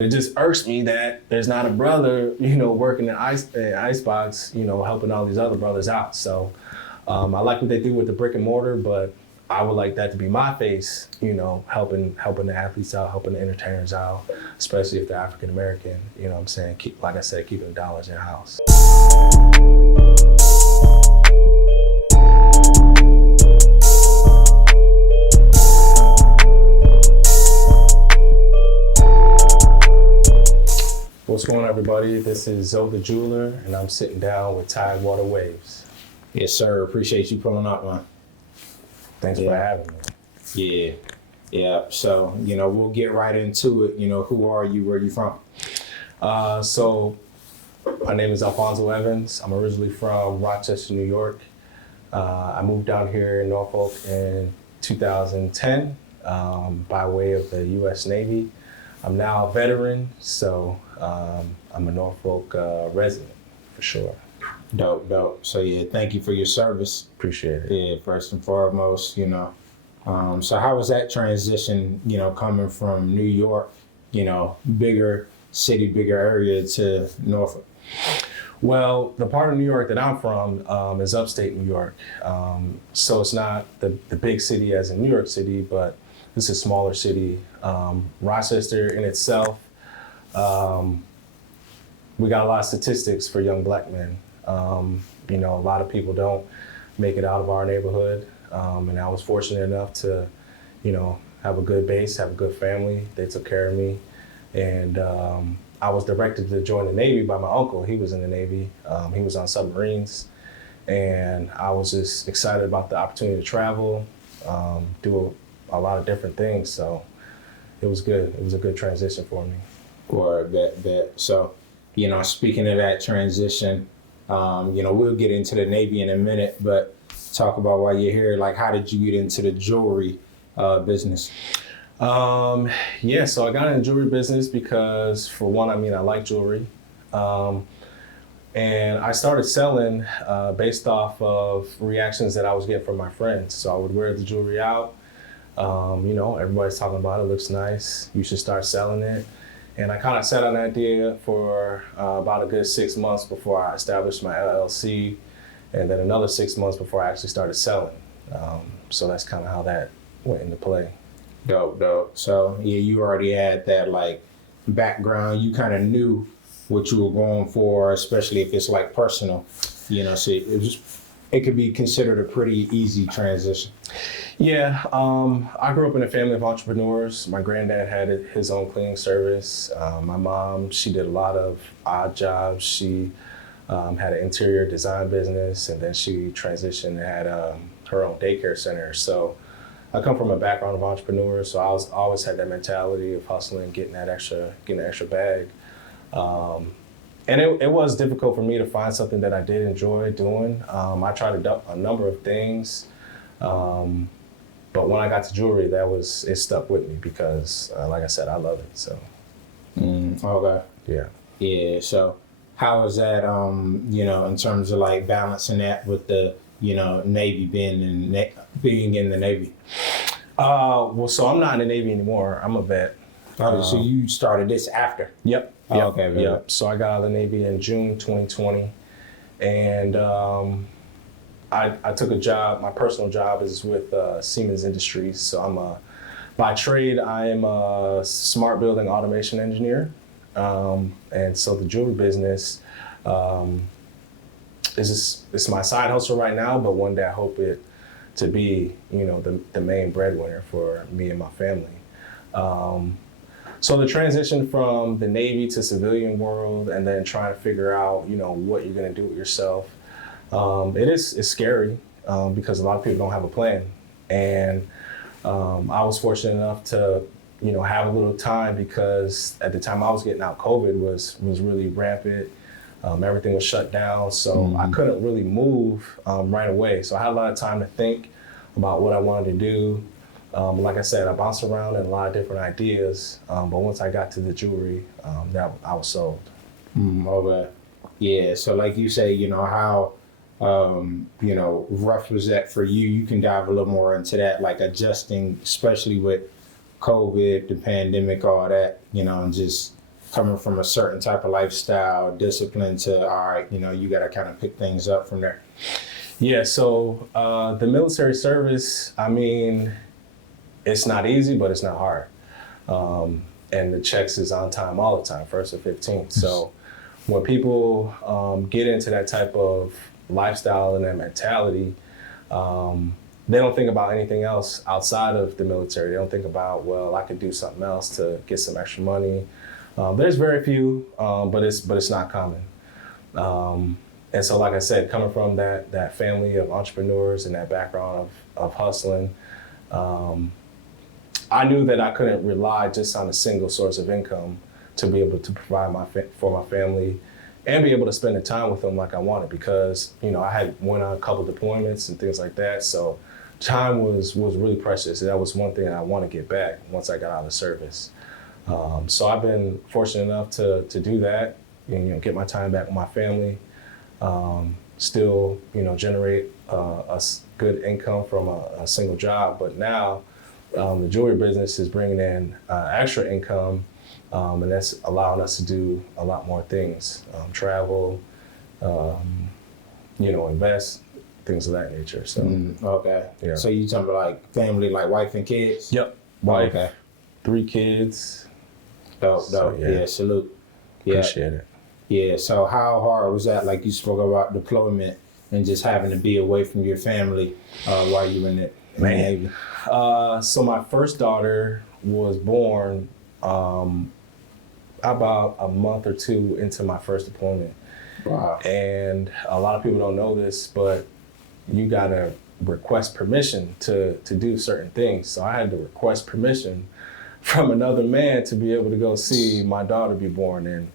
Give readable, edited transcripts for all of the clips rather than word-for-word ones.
It just irks me that there's not a brother, working in Icebox, helping all these other brothers out. So I like what they do with the brick and mortar, but I would like that to be my face, helping the athletes out, helping the entertainers out, especially if they're African American. You know what I'm saying? Like I said, keeping the dollars in house. What's going on, everybody? This is Zoe the Jeweler, and I'm sitting down with Tidewater Waves. Yes, sir. Appreciate you pulling up, man. Thanks for having me. Yeah. So, we'll get right into it. Who are you? Where are you from? So my name is Alfonso Evans. I'm originally from Rochester, New York. I moved down here in Norfolk in 2010 by way of the U.S. Navy. I'm now a veteran, so I'm a Norfolk resident for sure. Dope. So thank you for your service. Appreciate it. Yeah, first and foremost, So how was that transition, coming from New York, bigger city, bigger area to Norfolk? Well, the part of New York that I'm from is upstate New York. So it's not the big city as in New York City, but it's a smaller city. Rochester in itself, we got a lot of statistics for young black men. A lot of people don't make it out of our neighborhood. And I was fortunate enough to, have a good base, have a good family. They took care of me. And I was directed to join the Navy by my uncle. He was in the Navy. He was on submarines. And I was just excited about the opportunity to travel, do a lot of different things. So it was good. It was a good transition for me. Or bet. So, speaking of that transition, we'll get into the Navy in a minute, but talk about why you're here. Like, how did you get into the jewelry business? So I got into jewelry business because, for one, I like jewelry. And I started selling based off of reactions that I was getting from my friends. So I would wear the jewelry out. Everybody's talking about it, looks nice. You should start selling it. And I kind of sat on that idea for about a good 6 months before I established my LLC, and then another 6 months before I actually started selling. So that's kind of how that went into play. Dope. So you already had that background. You kind of knew what you were going for, especially if it's personal. So it could be considered a pretty easy transition. Yeah, I grew up in a family of entrepreneurs. My granddad had his own cleaning service. My mom, she did a lot of odd jobs. She had an interior design business, and then she transitioned and had her own daycare center. So I come from a background of entrepreneurs, so I always had that mentality of hustling, getting an extra bag. And it was difficult for me to find something that I did enjoy doing. I tried a number of things. But when I got to jewelry, it stuck with me because, like I said, I love it. So. Okay. Yeah. So how was that, in terms of balancing that with the, Navy being in the Navy? So I'm not in the Navy anymore. I'm a vet. So you started this after? Yep. Okay. Yep. So I got out of the Navy in June 2020, and I took a job. My personal job is with Siemens Industries. So by trade, I am a smart building automation engineer. And so the jewelry business it's my side hustle right now, but one day I hope it to be, the main breadwinner for me and my family. So the transition from the Navy to civilian world, and then trying to figure out, what you're going to do with yourself. It's scary because a lot of people don't have a plan. And I was fortunate enough to, have a little time because at the time I was getting out, COVID was really rampant. Everything was shut down. So I couldn't really move right away. So I had a lot of time to think about what I wanted to do. Like I said, I bounced around in a lot of different ideas. But once I got to the jewelry, I was sold. Okay. Yeah. So like you say, how rough was that for you? You can dive a little more into that, adjusting, especially with COVID, the pandemic, all that, and just coming from a certain type of lifestyle, discipline to, all right, you got to kind of pick things up from there? Yeah, so the military service, I mean, it's not easy, but it's not hard. And the checks is on time all the time, 1st or 15th. So when people get into that type of lifestyle and that mentality, they don't think about anything else outside of the military. They don't think about, well, I could do something else to get some extra money. There's very few, but it's not common. And so, like I said, coming from that family of entrepreneurs and that background of hustling, I knew that I couldn't rely just on a single source of income to be able to provide for my family and be able to spend the time with them like I wanted, because I had went on a couple deployments and things like that. So time was really precious. That was one thing I want to get back once I got out of service. So I've been fortunate enough to do that and get my time back with my family. Still generate a good income from a single job, but now the jewelry business is bringing in extra income, and that's allowing us to do a lot more things, travel, invest, things of that nature. So okay, yeah. So you talking about like family, like wife and kids? Yep, wife, okay. 3 kids. Dope. So, yeah, salute. Yeah. Appreciate it. Yeah, so how hard was that? Like you spoke about deployment and just having to be away from your family while you were in the Navy. So my first daughter was born about a month or 2 into my first deployment. Wow. And a lot of people don't know this, but you gotta request permission to do certain things. So I had to request permission from another man to be able to go see my daughter be born. And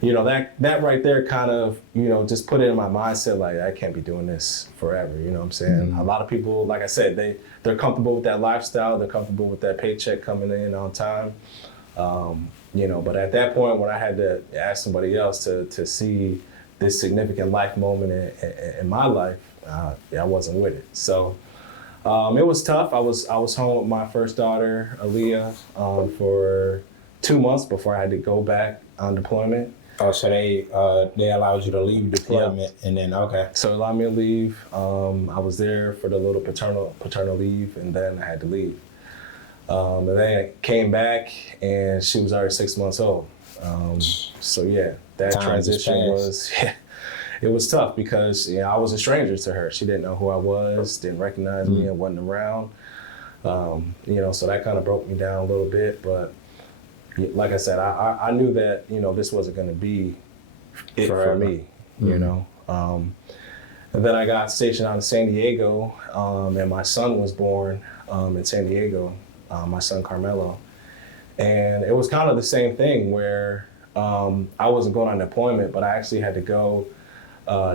that right there kind of, just put it in my mindset, like, I can't be doing this forever, you know what I'm saying? Mm-hmm. A lot of people, like I said, they're comfortable with that lifestyle, they're comfortable with that paycheck coming in on time. But at that point when I had to ask somebody else to see this significant life moment in my life, I wasn't with it. So it was tough. I was home with my first daughter, Aaliyah, for 2 months before I had to go back on deployment. Oh, so they allowed you to leave deployment, and then okay. So allowed me to leave. I was there for the little paternal leave, and then I had to leave. And then I came back, and she was already 6 months old. So yeah, that transition was it was tough because I was a stranger to her. She didn't know who I was, didn't recognize me, and wasn't around. So that kind of broke me down a little bit, but. Like I said, I knew that, this wasn't going to be it for me, And then I got stationed out in San Diego, and my son was born in San Diego, my son Carmelo. And it was kind of the same thing where I wasn't going on deployment, but I actually had to go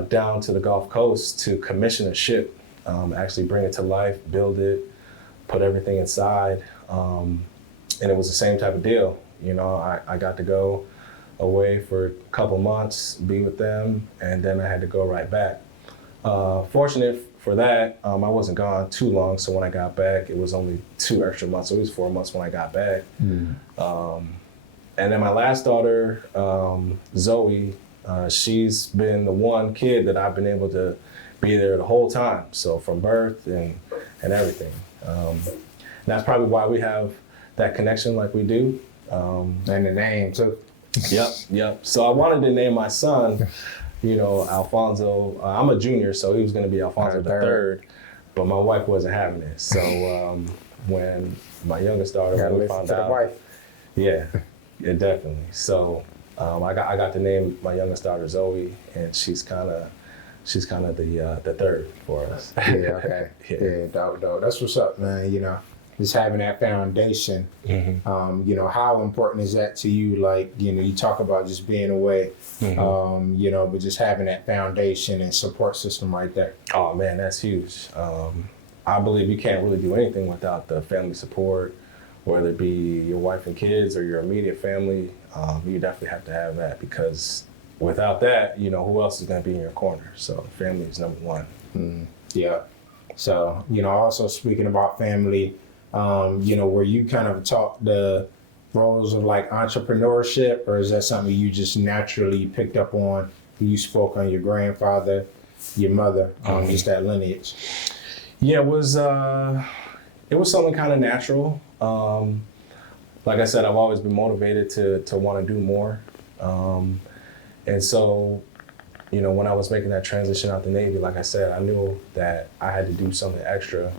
down to the Gulf Coast to commission a ship, actually bring it to life, build it, put everything inside. And it was the same type of deal. I got to go away for a couple months, be with them, and then I had to go right back. Fortunate for that, I wasn't gone too long, so when I got back, it was only 2 extra months, so it was 4 months when I got back. And then my last daughter, Zoe, she's been the one kid that I've been able to be there the whole time, so from birth and everything. And that's probably why we have that connection like we do. And the name too. Yep. So I wanted to name my son, Alfonso. I'm a junior, so he was going to be Alfonso the third, but my wife wasn't having it. So when my youngest daughter, when we found out, wife. Yeah, definitely. So I got to name my youngest daughter Zoe, and she's kind of the third for us. Yeah. Okay. Yeah. Dope. That's what's up, man. Just having that foundation, how important is that to you? Like, you talk about just being away, but just having that foundation and support system right there. Oh man, that's huge. I believe you can't really do anything without the family support, whether it be your wife and kids or your immediate family. You definitely have to have that, because without that, who else is going to be in your corner? So family is number one. Yeah. So, also speaking about family, were you kind of taught the roles of like entrepreneurship, or is that something you just naturally picked up on? You spoke on your grandfather, your mother, just that lineage. Yeah, it was something kind of natural. Like I said, I've always been motivated to want to do more. And so, when I was making that transition out the Navy, like I said, I knew that I had to do something extra.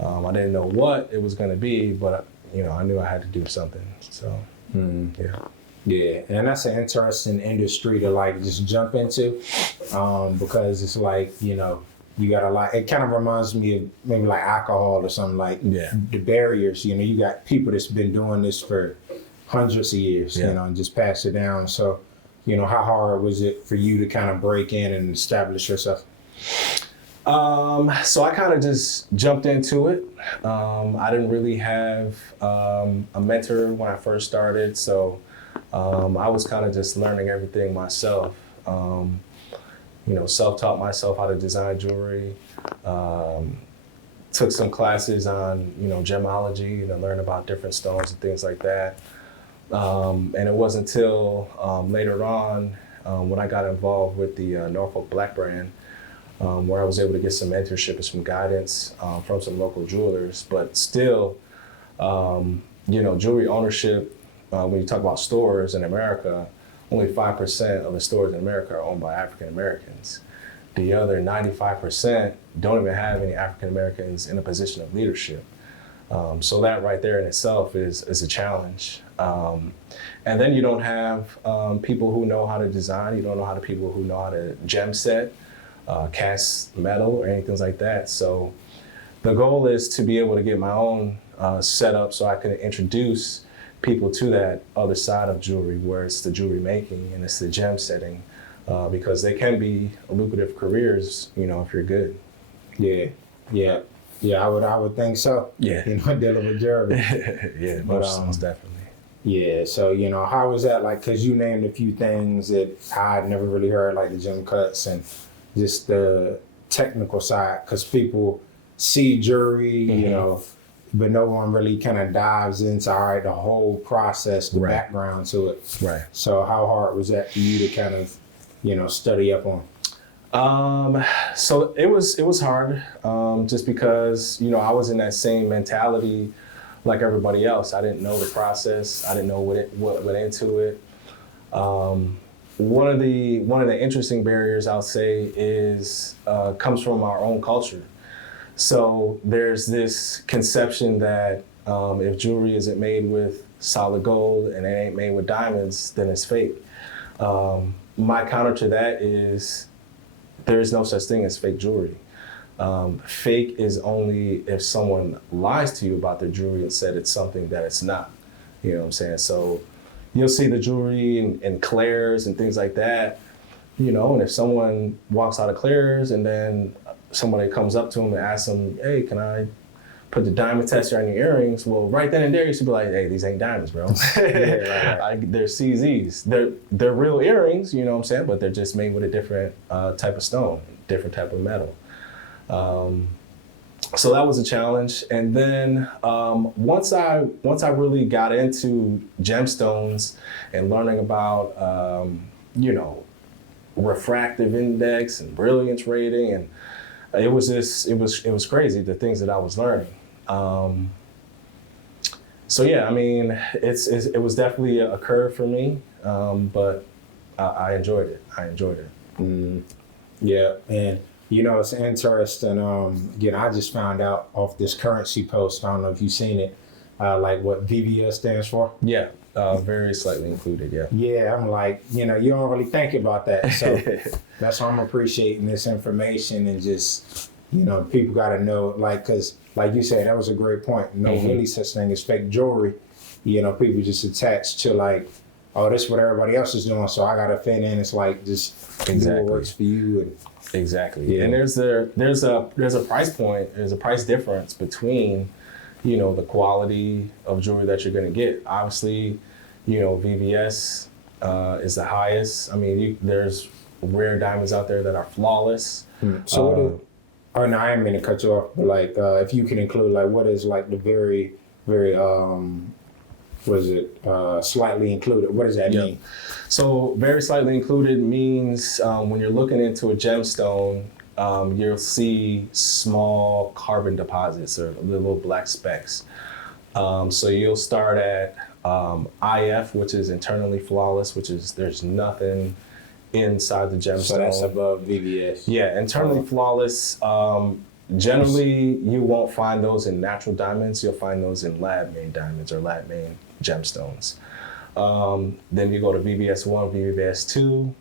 I didn't know what it was going to be, but I knew I had to do something. So, yeah. Yeah, and that's an interesting industry to like just jump into, because it's like, you got a lot. It kind of reminds me of maybe like alcohol or something, like the barriers. You got people that's been doing this for hundreds of years, and just pass it down. So, how hard was it for you to kind of break in and establish yourself? So I kind of just jumped into it. I didn't really have a mentor when I first started, so I was kind of just learning everything myself. Self-taught myself how to design jewelry. Took some classes on, gemology, learn about different stones and things like that. And it wasn't until later on when I got involved with the Norfolk Black brand, where I was able to get some mentorship and some guidance from some local jewelers. But still, jewelry ownership, when you talk about stores in America, only 5% of the stores in America are owned by African Americans. The other 95% don't even have any African Americans in a position of leadership. So that right there in itself is a challenge. And then you don't have people who know how to design. You don't know people who know how to gem set, cast metal, or anything like that. So the goal is to be able to get my own setup so I can introduce people to that other side of jewelry, where it's the jewelry making and it's the gem setting, because they can be lucrative careers, if you're good. Yeah, I would think so. Yeah. Dealing with jewelry. Yeah, most definitely. Yeah, so, how was that like? Because you named a few things that I'd never really heard, like the gem cuts and just the technical side, because people see jewelry, but no one really kind of dives into the whole process, the background to it. Right. So how hard was that for you to kind of, study up on? So it was hard, just because, I was in that same mentality like everybody else. I didn't know the process. I didn't know what went into it. One of the interesting barriers, I'll say, comes from our own culture. So there's this conception that if jewelry isn't made with solid gold and it ain't made with diamonds, then it's fake. My counter to that is there is no such thing as fake jewelry. Fake is only if someone lies to you about their jewelry and said it's something that it's not. You know what I'm saying? So you'll see the jewelry in Claire's and things like that, and if someone walks out of Claire's and then somebody comes up to them and asks them, hey, can I put the diamond tester on your earrings? Well, right then and there, you should be like, hey, these ain't diamonds, bro. They're CZs. They're real earrings, you know what I'm saying? But they're just made with a different type of stone, different type of metal. So that was a challenge. And then once I really got into gemstones and learning about, refractive index and brilliance rating, and it was crazy, the things that I was learning. So yeah, I mean, it was definitely a curve for me, but I enjoyed it. Yeah, and it's interesting. Again, I just found out off this currency post. I don't know if you've seen it, like what VVS stands for. Yeah, very slightly included. Yeah. Yeah, I'm like, you don't really think about that. So that's why I'm appreciating this information, and just, people got to know, like, because like you said, that was a great point. No really such thing as fake jewelry. People just attached to like, oh, this is what everybody else is doing, so I got to fit in. It's like, just do what works for you. And exactly. Yeah. And there's a price point, there's a price difference between, the quality of jewelry that you're going to get. Obviously, VVS is the highest. I mean, there's rare diamonds out there that are flawless. So no, I didn't mean to cut you off, but like, if you can include, like, what is like the very, very was it slightly included? What does that Yep. mean? So very slightly included means when you're looking into a gemstone, you'll see small carbon deposits or little black specks. So you'll start at IF, which is internally flawless, which is there's nothing inside the gemstone. So that's above VVS. Yeah, internally flawless. Generally, you won't find those in natural diamonds. You'll find those in lab-made diamonds or lab-made gemstones. Then you go to VVS1, VVS2,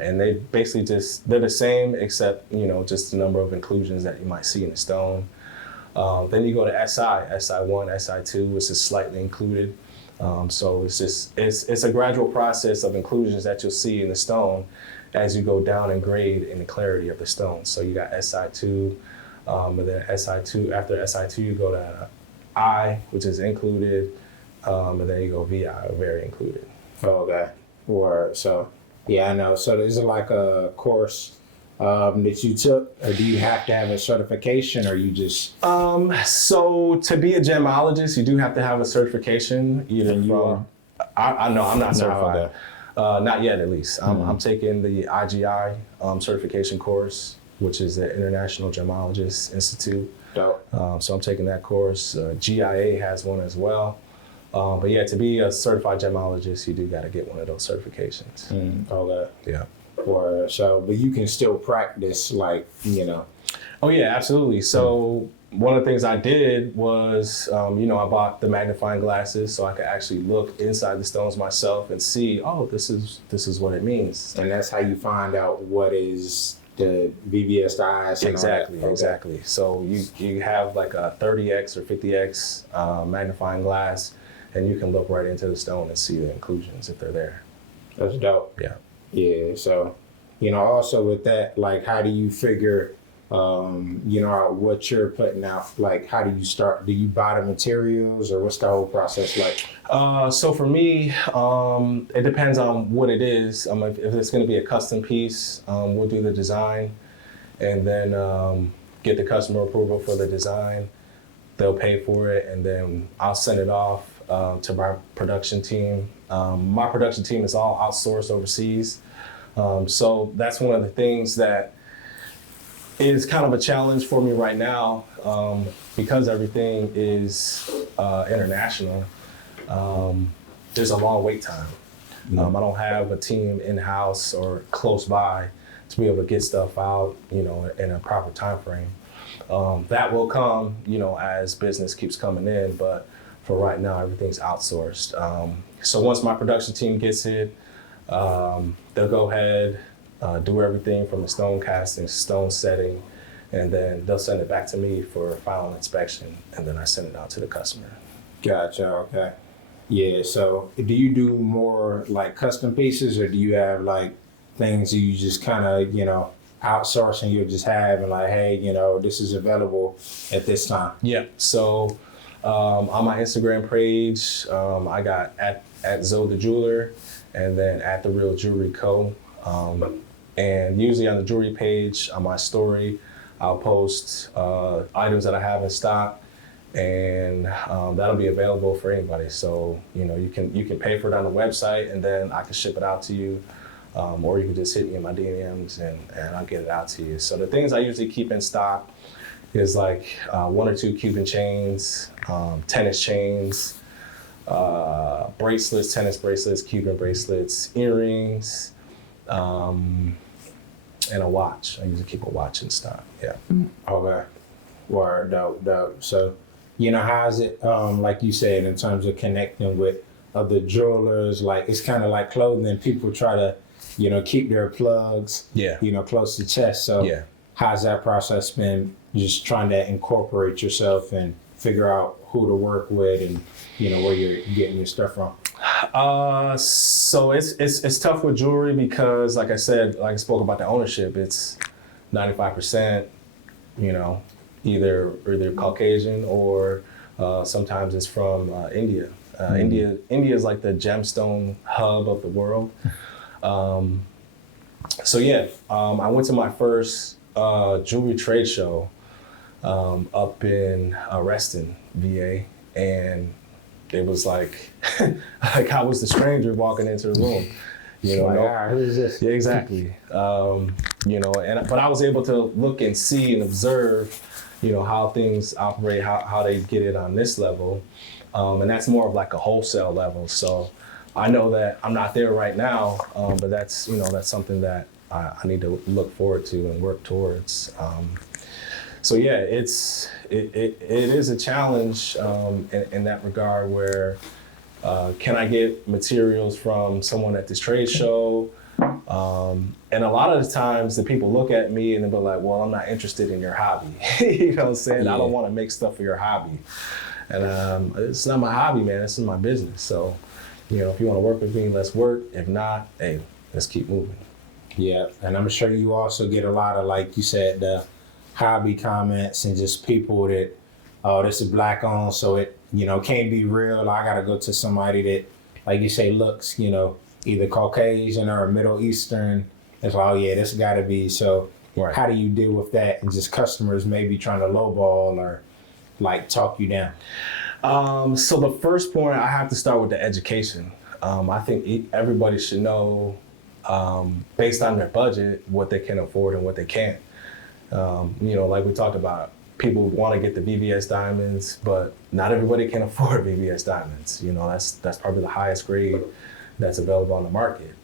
and they basically they're the same except, just the number of inclusions that you might see in a stone. Then you go to SI1, SI2, which is slightly included. So it's a gradual process of inclusions that you'll see in the stone as you go down in grade in the clarity of the stone. So you got SI2, and then SI2, after SI2 you go to I, which is included, and then you go VI, or very included. Okay. Or so, yeah, I know. So is it like a course that you took, or do you have to have a certification, or you just? So to be a gemologist, you do have to have a certification. Either And you from, I know I'm not certified. okay. Not yet, at least. I'm taking the IGI certification course, which is the International Gemologist Institute. Dope. So I'm taking that course. GIA has one as well. But yeah, to be a certified gemologist, you do got to get one of those certifications. Okay. Yeah. Or so, but you can still practice, like, Oh yeah, absolutely. So one of the things I did was, I bought the magnifying glasses so I could actually look inside the stones myself and see, oh, this is what it means. and that's how you find out what is the VVS eyes. Exactly, Okay. exactly. So you have like a 30x or 50x magnifying glass, and you can look right into the stone and see the inclusions if they're there. That's dope. Yeah. Yeah. So, also with that, like, how do you figure, out what you're putting out? Like, how do you start? Do you buy the materials, or what's the whole process like? So for me, it depends on what it is. If it's going to be a custom piece, we'll do the design, and then get the customer approval for the design. They'll pay for it, and then I'll send it off to my production team. My production team is all outsourced overseas. So that's one of the things that is kind of a challenge for me right now, because everything is international. There's a long wait time. I don't have a team in-house or close by to be able to get stuff out, in a proper time frame. That will come, as business keeps coming in, but for right now, everything's outsourced. So once my production team gets it, they'll go ahead, do everything from the stone casting, stone setting, and then they'll send it back to me for final inspection, and then I send it out to the customer. Gotcha. Okay. Yeah. So, do you do more like custom pieces, or do you have like things you just kind of outsource and you just have and like, hey, this is available at this time? Yeah. So on my Instagram page, I got at Zoe the Jeweler, and then at The Real Jewelry Co. And usually on the jewelry page, on my story, I'll post items that I have in stock, and that'll be available for anybody. So you can pay for it on the website, and then I can ship it out to you, or you can just hit me in my DMs and I'll get it out to you. So the things I usually keep in stock is like 1 or 2 Cuban chains, tennis chains, bracelets, tennis bracelets, Cuban bracelets, earrings, and a watch. I usually keep a watch in stock. Yeah. Okay. Word, dope. So, how's it, like you said, in terms of connecting with other jewelers? Like, it's kind of like clothing. People try to, keep their plugs, Yeah. Close to chest. So, Yeah. how's that process been? Just trying to incorporate yourself and figure out who to work with and, where you're getting your stuff from. So it's tough with jewelry because, like I said, like I spoke about the ownership, it's 95%, either Caucasian or sometimes it's from India. India is like the gemstone hub of the world. So yeah, I went to my first jewelry trade show up in Reston, VA, and it was like, like I was the stranger walking into the room. You know, Like, all right, who is this? yeah, exactly. You know, but I was able to look and see and observe, you know, how things operate, how they get it on this level, and that's more of like a wholesale level. So I know that I'm not there right now, but that's, you know, that's something that I need to look forward to and work towards. So yeah, it is a challenge in that regard where can I get materials from someone at this trade show? And a lot of the times the people look at me and they'll be like, well, I'm not interested in your hobby. You know what I'm saying? Yeah. I don't want to make stuff for your hobby. And it's not my hobby, man. This is my business. So, you know, if you want to work with me, let's work. If not, hey, let's keep moving. Yeah, and I'm sure you also get a lot of, like you said, the hobby comments and just people that, oh, this is black owned, so it, you know, can't be real. I got to go to somebody that, like you say, looks, you know, either Caucasian or Middle Eastern. It's like, oh yeah, this got to be. So Right. how do you deal with that and just customers maybe trying to lowball or like talk you down? So the first point, I have to start with the education. I think everybody should know, based on their budget, what they can afford and what they can't. You know, like we talked about, people want to get the VVS diamonds, but not everybody can afford VVS diamonds. You know, that's probably the highest grade that's available on the market.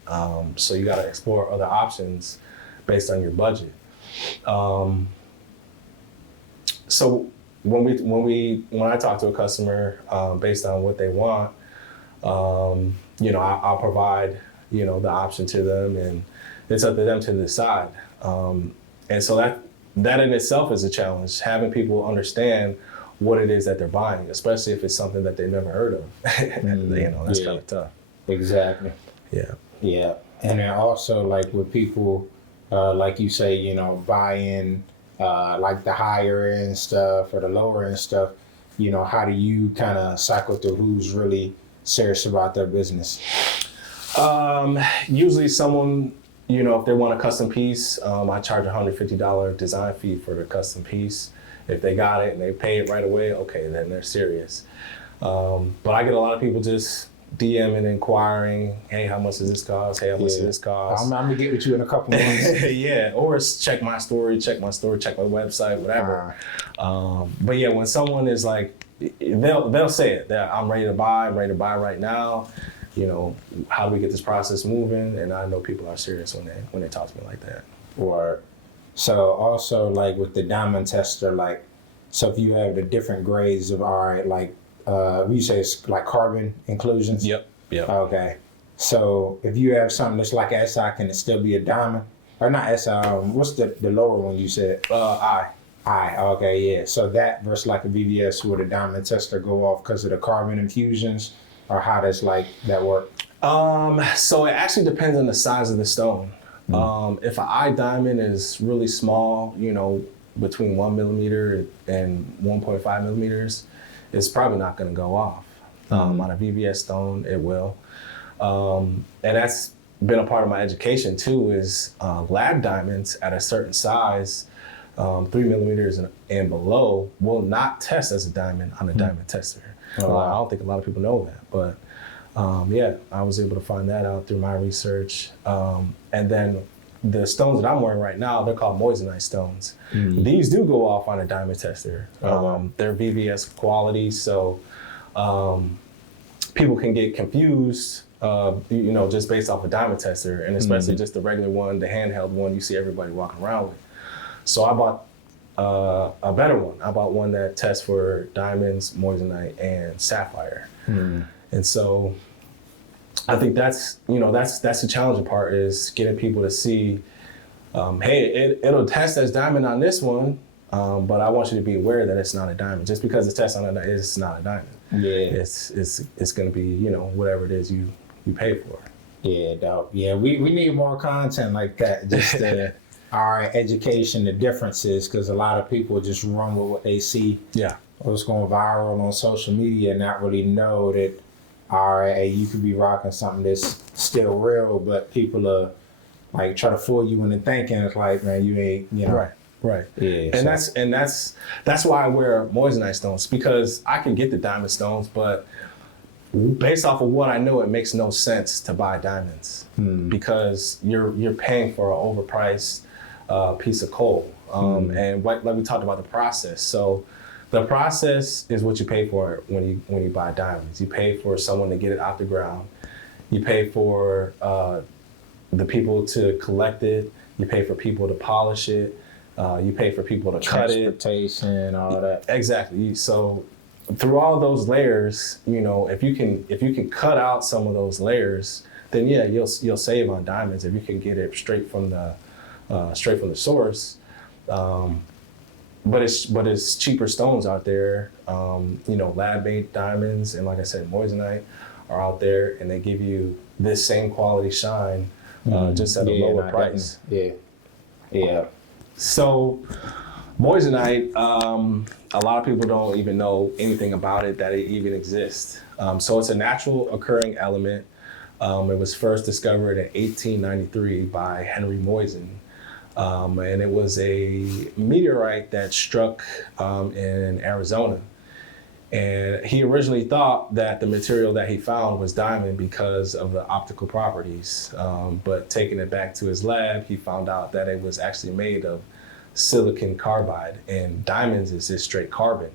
So you got to explore other options based on your budget. So when I talk to a customer based on what they want, you know, I'll provide, you know, the option to them, and it's up to them to decide. And so that in itself is a challenge, having people understand what it is that they're buying, especially if it's something that they've never heard of. And, you know, that's Yeah. kind of tough. Exactly. Yeah. Yeah, and then also like with people, like you say, you know, buying like the higher end stuff or the lower end stuff, you know, how do you kind of cycle through who's really serious about their business? Usually someone, you know, if they want a custom piece, I charge a $150 design fee for the custom piece. If they got it and they pay it right away, okay, then they're serious. But I get a lot of people just DM and inquiring, hey, how much does this cost? Hey, how much does this cost? I'm gonna get with you in a couple months. Yeah, or it's check my story, check my website, whatever. But yeah, when someone is like, they'll say it, that I'm ready to buy right now. You know, how do we get this process moving? And I know people are serious when they talk to me like that. Or so also like with the diamond tester, like, so if you have the different grades of, all right, like you say it's like carbon inclusions? Yep. Okay. So if you have something that's like SI, can it still be a diamond? Or not SI, what's the lower one you said? I. Okay, yeah. So that versus like a VVS, would a diamond tester go off because of the carbon infusions? Or how does like that work? So it actually depends on the size of the stone. If an eye diamond is really small, you know, between 1 millimeter and 1.5 millimeters, it's probably not going to go off. On a VVS stone, it will. And that's been a part of my education too, is lab diamonds at a certain size, 3 millimeters and below, will not test as a diamond on a diamond tester. Oh, wow. I don't think a lot of people know that, but yeah, I was able to find that out through my research. And then the stones that I'm wearing right now, they're called moissanite stones. These do go off on a diamond tester. They're VVS quality, so people can get confused, you know, just based off a diamond tester, and especially just the regular one, the handheld one you see everybody walking around with. So I bought a better one. I bought one that tests for diamonds, moissanite, and sapphire. And so I think that's, you know, that's the challenging part, is getting people to see, hey, it'll test as diamond on this one, but I want you to be aware that it's not a diamond. Just because it's tested on it's not a diamond. Yeah. It's going to be, you know, whatever it is you pay for. Yeah, dope. Yeah, we need more content like that. Just our education, the differences, because a lot of people just run with what they see. Yeah. What's going viral on social media and not really know that, all right, hey, you could be rocking something that's still real, but people are like try to fool you into thinking it's like, man, you ain't, you know. Right. Yeah. And that's why I wear moissanite stones, because I can get the diamond stones, but based off of what I know, it makes no sense to buy diamonds because you're paying for an overpriced piece of coal. And like we talked about the process. So the process is what you pay for when you buy diamonds. You pay for someone to get it out the ground. You pay for the people to collect it. You pay for people to polish it. You pay for people to cut it. Transportation, all that. Exactly. So through all those layers, you know, if you can cut out some of those layers, then yeah, you'll save on diamonds if you can get it straight from the source. But it's cheaper stones out there. You know, lab-made diamonds and, like I said, moissanite are out there, and they give you this same quality shine just at a lower price. Yeah. So moissanite, a lot of people don't even know anything about it, that it even exists. So it's a natural occurring element. It was first discovered in 1893 by Henry Moissan. And it was a meteorite that struck in Arizona. And he originally thought that the material that he found was diamond because of the optical properties. But taking it back to his lab, he found out that it was actually made of silicon carbide, and diamonds is just straight carbon.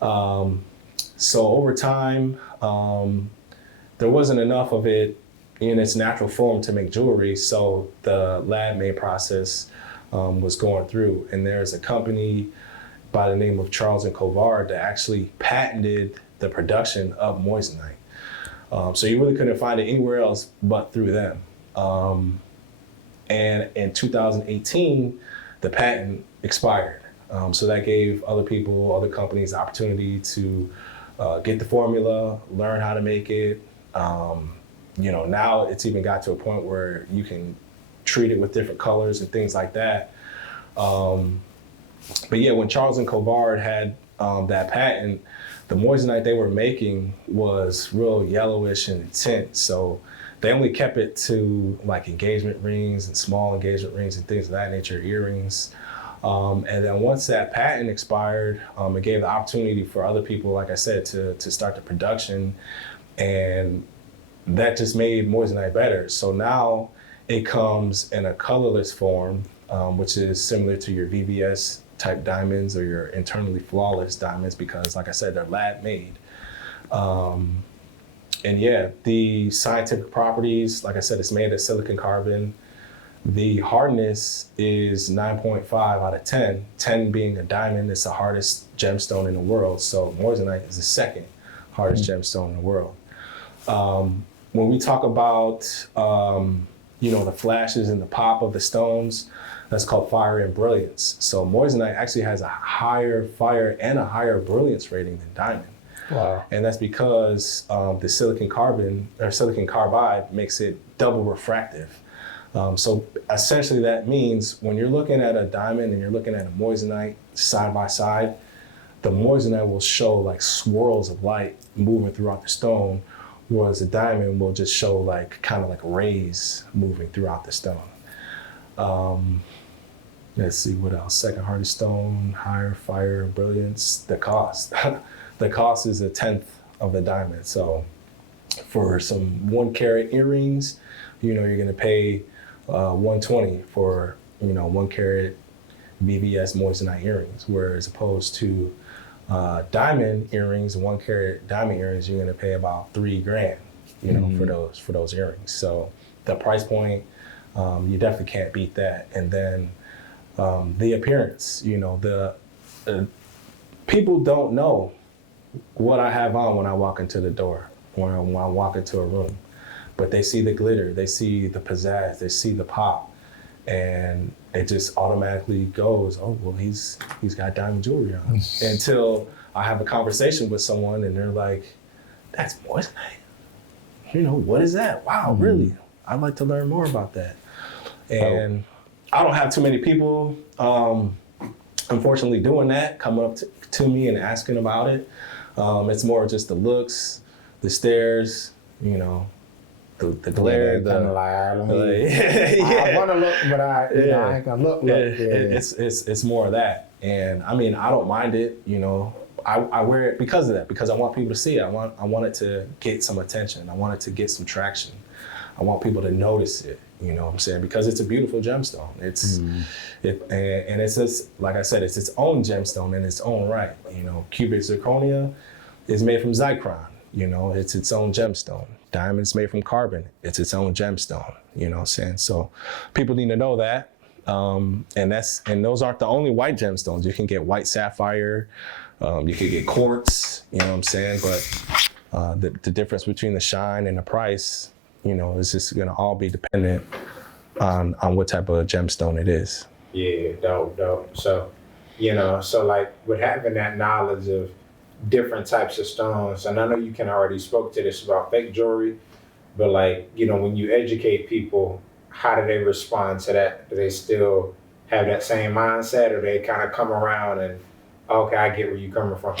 So over time, there wasn't enough of it in its natural form to make jewelry, so the lab-made process was going through. And there's a company by the name of Charles and Covard that actually patented the production of moissanite. So you really couldn't find it anywhere else but through them. And in 2018, the patent expired. So that gave other companies the opportunity to get the formula, learn how to make it. You know, now it's even got to a point where you can treat it with different colors and things like that. But yeah, when Charles and Covard had that patent, the moissanite they were making was real yellowish in tint. So they only kept it to like engagement rings and small engagement rings and things of that nature, earrings. And then once that patent expired, it gave the opportunity for other people, like I said, to start the production. And that just made moissanite better. So now it comes in a colorless form, which is similar to your VVS type diamonds or your internally flawless diamonds, because like I said, they're lab made. And yeah, the scientific properties, like I said, it's made of silicon carbon. The hardness is 9.5 out of 10, 10 being a diamond. It's the hardest gemstone in the world. So moissanite is the second hardest gemstone in the world. When we talk about, you know, the flashes and the pop of the stones, that's called fire and brilliance. So moissanite actually has a higher fire and a higher brilliance rating than diamond. Wow. And that's because the silicon carbide makes it double refractive. So essentially that means when you're looking at a diamond and you're looking at a moissanite side by side, the moissanite will show like swirls of light moving throughout the stone, whereas the diamond will just show like kind of like rays moving throughout the stone. Let's see what else. Second hardest stone, higher fire, brilliance, the cost. The cost is 1/10 of the diamond. So for some 1 carat earrings, you know, you're gonna pay $120 for, you know, 1 carat VVS moissanite earrings, whereas opposed to diamond earrings, 1 carat diamond earrings, you're gonna pay about $3,000, you know, for those earrings. So the price point, you definitely can't beat that. And then the appearance, you know, the people don't know what I have on when I walk into the door, when I walk into a room, but they see the glitter, they see the pizzazz, they see the pop, and it just automatically goes, oh, well, he's got diamond jewelry on. Until I have a conversation with someone and they're like, that's moissanite. You know, what is that? Wow, really? I'd like to learn more about that. And I don't have too many people, unfortunately, doing that, coming up to me and asking about it. It's more just the looks, the stares, you know, the glare, I want to look, but I ain't gonna look. It's more of that. And I mean, I don't mind it, you know. I wear it because of that, because I want people to see it. I want it to get some attention. I want it to get some traction. I want people to notice it. You know what I'm saying? Because it's a beautiful gemstone. And it's just, like I said, it's its own gemstone in its own right. You know, cubic zirconia is made from zircon. You know, it's its own gemstone. Diamond's made from carbon. It's its own gemstone. You know what I'm saying? So people need to know that. And those aren't the only white gemstones. You can get white sapphire. You can get quartz. You know what I'm saying? But the difference between the shine and the price, you know, is just gonna all be dependent on what type of gemstone it is. Yeah, dope. So, you know, so like with having that knowledge of different types of stones, and I know you can already spoke to this about fake jewelry, but like, you know, when you educate people, how do they respond to that? Do they still have that same mindset, or they kind of come around and, okay, I get where you're coming from?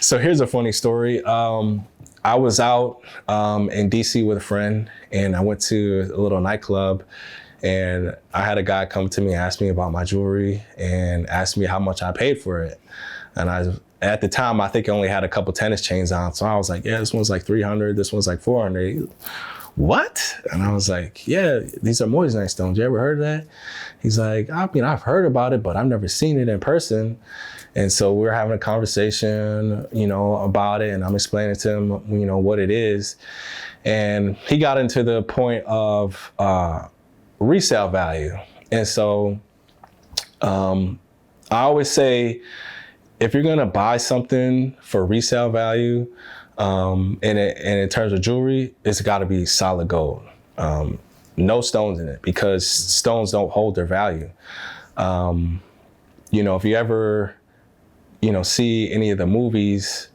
So here's a funny story. I was out in DC with a friend, and I went to a little nightclub, and I had a guy come to me, ask me about my jewelry, and asked me how much I paid for it. And at the time, I think I only had a couple tennis chains on. So I was like, yeah, this one's like 300, this one's like 400. What? And I was like, yeah, these are moissanite stones. You ever heard of that? He's like, I mean, I've heard about it, but I've never seen it in person. And so we're having a conversation, you know, about it. And I'm explaining to him, you know, what it is. And he got into the point of resale value. And so I always say, if you're gonna buy something for resale value, and in terms of jewelry, it's gotta be solid gold. No stones in it, because stones don't hold their value. You know, if you ever, you know, see any of the movies,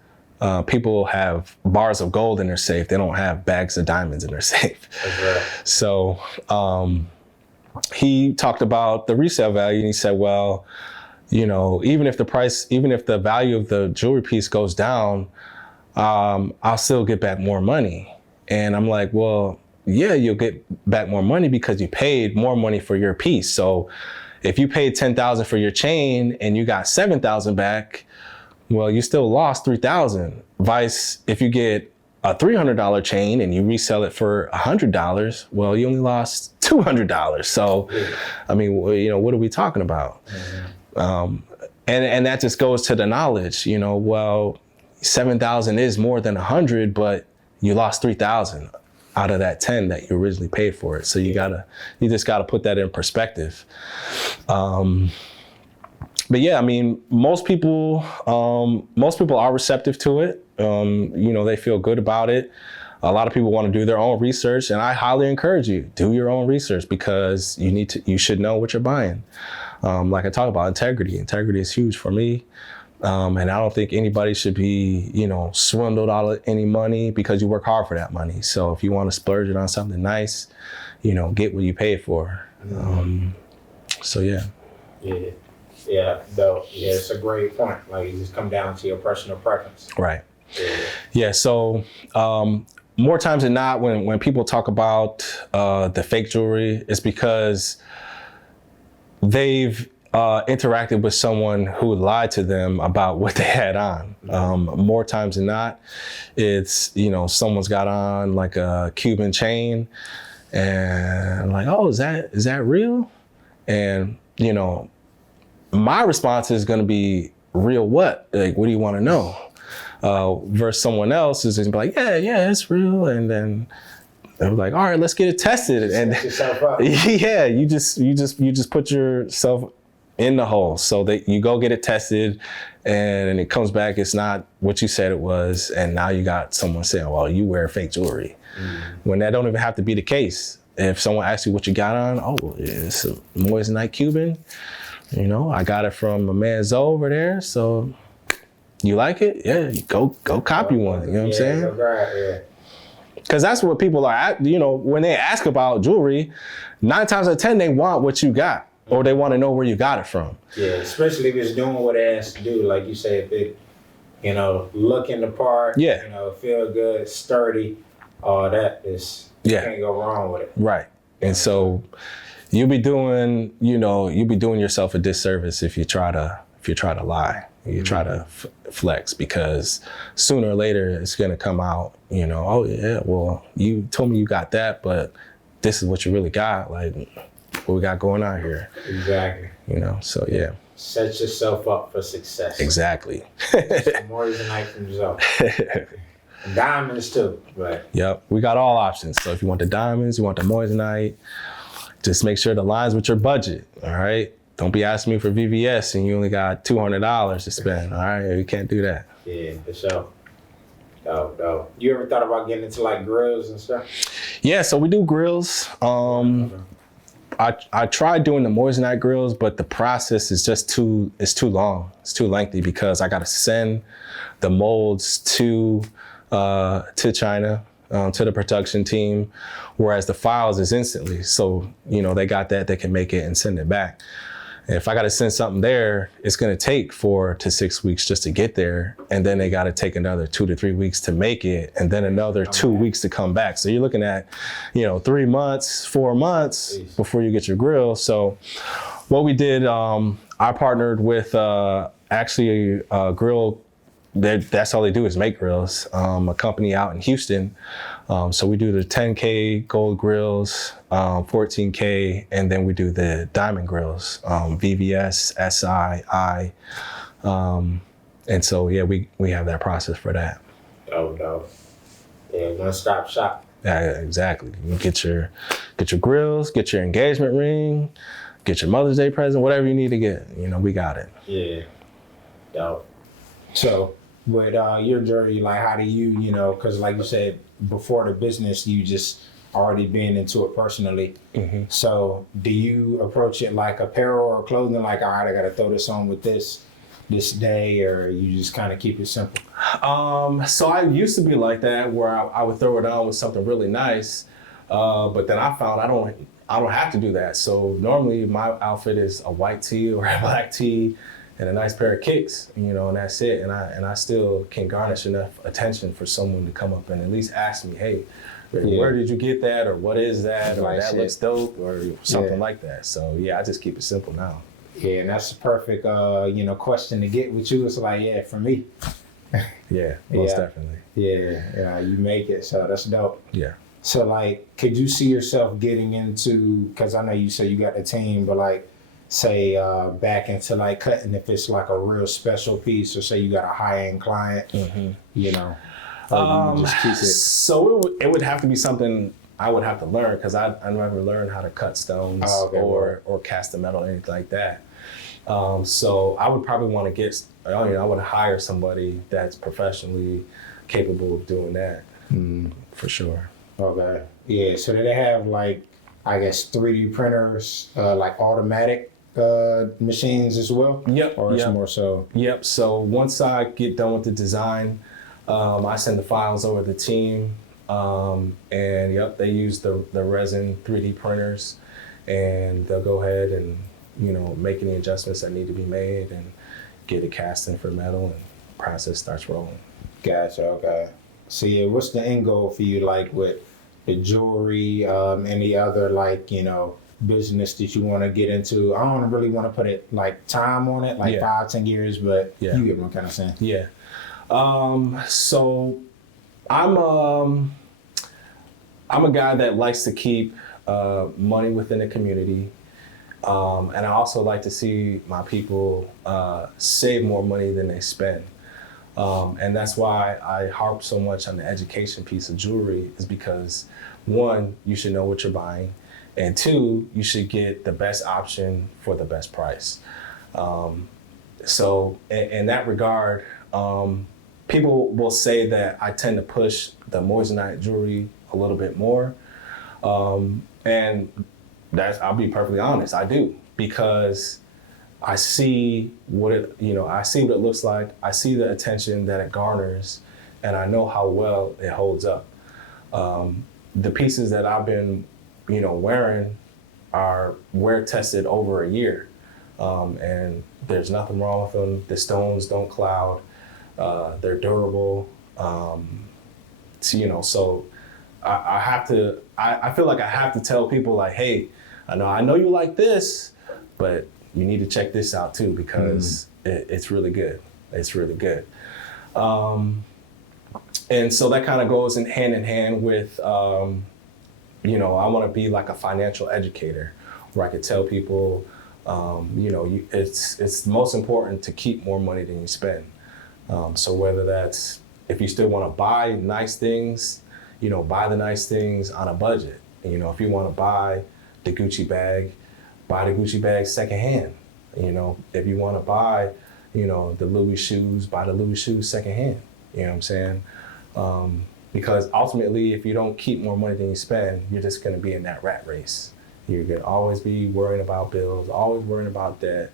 people have bars of gold in their safe. They don't have bags of diamonds in their safe. Right. So he talked about the resale value, and he said, well, you know, even if the value of the jewelry piece goes down, I'll still get back more money. And I'm like, well, yeah, you'll get back more money because you paid more money for your piece. So if you paid $10,000 for your chain and you got $7,000 back, well, you still lost $3,000. Vice, if you get a $300 chain and you resell it for $100, well, you only lost $200. So, I mean, you know, what are we talking about? Mm-hmm. And that just goes to the knowledge, you know, well, 7,000 is more than 100, but you lost 3,000 out of that 10 that you originally paid for it. So you just gotta put that in perspective. But yeah, I mean, most people are receptive to it. You know, they feel good about it. A lot of people want to do their own research, and I highly encourage you, do your own research, because you should know what you're buying. Like I talked about, integrity. Integrity is huge for me. And I don't think anybody should be, you know, swindled out of any money because you work hard for that money. So if you want to splurge it on something nice, you know, get what you paid for. So yeah. Yeah, though. Yeah, it's a great point. Like, it just come down to your personal preference. Right. Yeah. So more times than not, when people talk about the fake jewelry, it's because they've interacted with someone who lied to them about what they had on. More times than not, it's, you know, someone's got on like a Cuban chain, and like, oh, is that real? And, you know, my response is going to be, real what? Like, what do you want to know? Versus someone else is just be like, yeah, it's real. And then they're like, all right, let's get it tested. And yeah, you just put yourself in the hole, so that you go get it tested, and it comes back, it's not what you said it was. And now you got someone saying, well, you wear fake jewelry. When that don't even have to be the case. If someone asks you what you got on, oh, it's a moissanite Cuban. You know, I got it from my man Zoe over there. So you like it? Yeah, go copy one. You know what I'm saying? Yeah. Because that's what people are, you know, when they ask about jewelry, 9 times out of 10, they want what you got, or they want to know where you got it from. Yeah, especially if it's doing what it has to do. Like you said, if it, you know, look in the part, you know, feel good, sturdy, all that is, you can't go wrong with it. Right. And so you'll be doing yourself a disservice if you try to lie. You try to flex, because sooner or later it's going to come out, oh yeah, well, you told me you got that, but this is what you really got. Like, what we got going on here. Exactly. So yeah. Set yourself up for success. Exactly. More than night from yourself. Diamonds too, but. Yep, we got all options. So if you want the diamonds, you want the moissanite, just make sure it aligns with your budget, all right? Don't be asking me for VVS and you only got $200 to spend, all right? You can't do that. Yeah, for sure. Dope. You ever thought about getting into like grills and stuff? Yeah, so we do grills. I tried doing the moissanite grills, but the process is just too long. It's too lengthy, because I got to send the molds to China, to the production team, whereas the files is instantly. So, they got that, they can make it and send it back. And if I got to send something there, it's going to take 4 to 6 weeks just to get there. And then they got to take another 2 to 3 weeks to make it. And then another 2 weeks to come back. So you're looking at, 3 months, 4 months before you get your grill. So what we did, I partnered with actually a grill. That's all they do is make grills, a company out in Houston. So we do the 10K gold grills, 14K, and then we do the diamond grills, VVS, SI, I. And so, yeah, we have that process for that. Dope. Yeah, one-stop shop. Yeah, exactly. You get your grills, get your engagement ring, get your Mother's Day present, whatever you need to get. We got it. Yeah. Dope. So with your journey, like how do you, because like you said, before the business, you just already been into it personally. Mm-hmm. So do you approach it like apparel or clothing, like, all right, I got to throw this on with this day, or you just kind of keep it simple? So I used to be like that, where I would throw it on with something really nice, but then I found I don't have to do that. So normally my outfit is a white tee or a black tee and a nice pair of kicks, and that's it. And I still can garnish enough attention for someone to come up and at least ask me, hey, where did you get that? Or what is that? Or that looks dope, or something like that. So yeah, I just keep it simple now. Yeah, and that's the perfect, question to get with you. It's like, yeah, for me. Yeah, most definitely. Yeah, you make it. So that's dope. Yeah. So like, could you see yourself getting into, because I know you say you got a team, but like, say back into like cutting, if it's like a real special piece, or say you got a high-end client, or you just keep it? So it would have to be something I would have to learn, because I never learned how to cut stones or cast the metal or anything like that. So I would probably want to I would hire somebody that's professionally capable of doing that, for sure. Okay. Yeah, so do they have like, I guess, 3D printers, like automatic machines as well? Yep. Or it's more so? Yep. So once I get done with the design, I send the files over to the team, and they use the resin 3D printers, and they'll go ahead and make any adjustments that need to be made and get it casting for metal, and process starts rolling. Gotcha. Okay. So yeah, what's the end goal for you, like with the jewelry, any other like business that you want to get into? I don't really want to put it like time on it, like 5-10 years, but you get what I'm kind of saying. Yeah. So I'm a guy that likes to keep money within the community, and I also like to see my people save more money than they spend. And that's why I harp so much on the education piece of jewelry, is because 1, you should know what you're buying, and 2, you should get the best option for the best price. So in that regard, people will say that I tend to push the moissanite jewelry a little bit more. And I'll be perfectly honest, I do, because I see what it looks like. I see the attention that it garners, and I know how well it holds up. The pieces that I've been, wearing are wear tested over a year, and there's nothing wrong with them. The stones don't cloud. They're durable. So I have to. I feel like I have to tell people, like, hey, I know you like this, but you need to check this out too, because it's really good. It's really good. And so that kind of goes in hand with, you know, I want to be like a financial educator where I could tell people, you know, it's most important to keep more money than you spend. So whether that's, if you still want to buy nice things, you know, buy the nice things on a budget. You know, if you want to buy the Gucci bag secondhand. You know, if you want to buy, you know, the Louis shoes, buy the Louis shoes secondhand. You know what I'm saying? Because ultimately, if you don't keep more money than you spend, you're just going to be in that rat race. You're going to always be worrying about bills, always worrying about debt,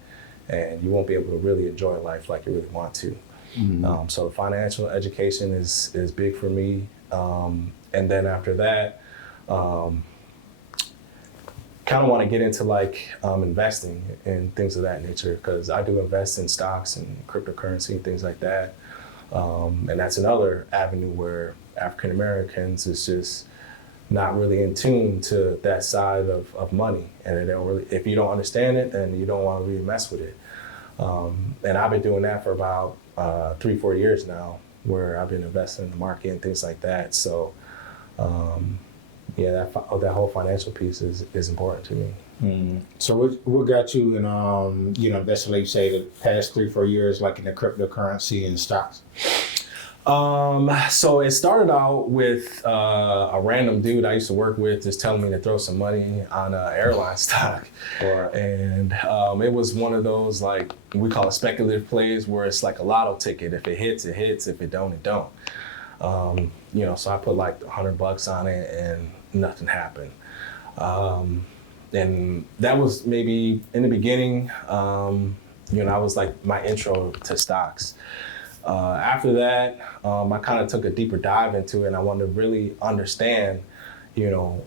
and you won't be able to really enjoy life like you really want to. Mm-hmm. So financial education is big for me. And then after that, kind of want to get into like investing and things of that nature, because I do invest in stocks and cryptocurrency and things like that. And that's another avenue where African Americans is just not really in tune to that side of money. And they don't really, if you don't understand it, then you don't want to really mess with it. And I've been doing that for about 3-4 years now, where I've been investing in the market and things like that. So yeah, that whole financial piece is important to me. Mm. So what got you in, you know, investing, like you say, the past 3-4 years, like in the cryptocurrency and stocks? So it started out with a random dude I used to work with just telling me to throw some money on an airline stock. Right. And it was one of those, like, we call it speculative plays, where it's like a lotto ticket. If it hits, it hits. If it don't, it don't. You know, so I put like $100 on it and nothing happened. And that was maybe in the beginning, you know, that was like my intro to stocks. After that, I kind of took a deeper dive into it, and I wanted to really understand, you know,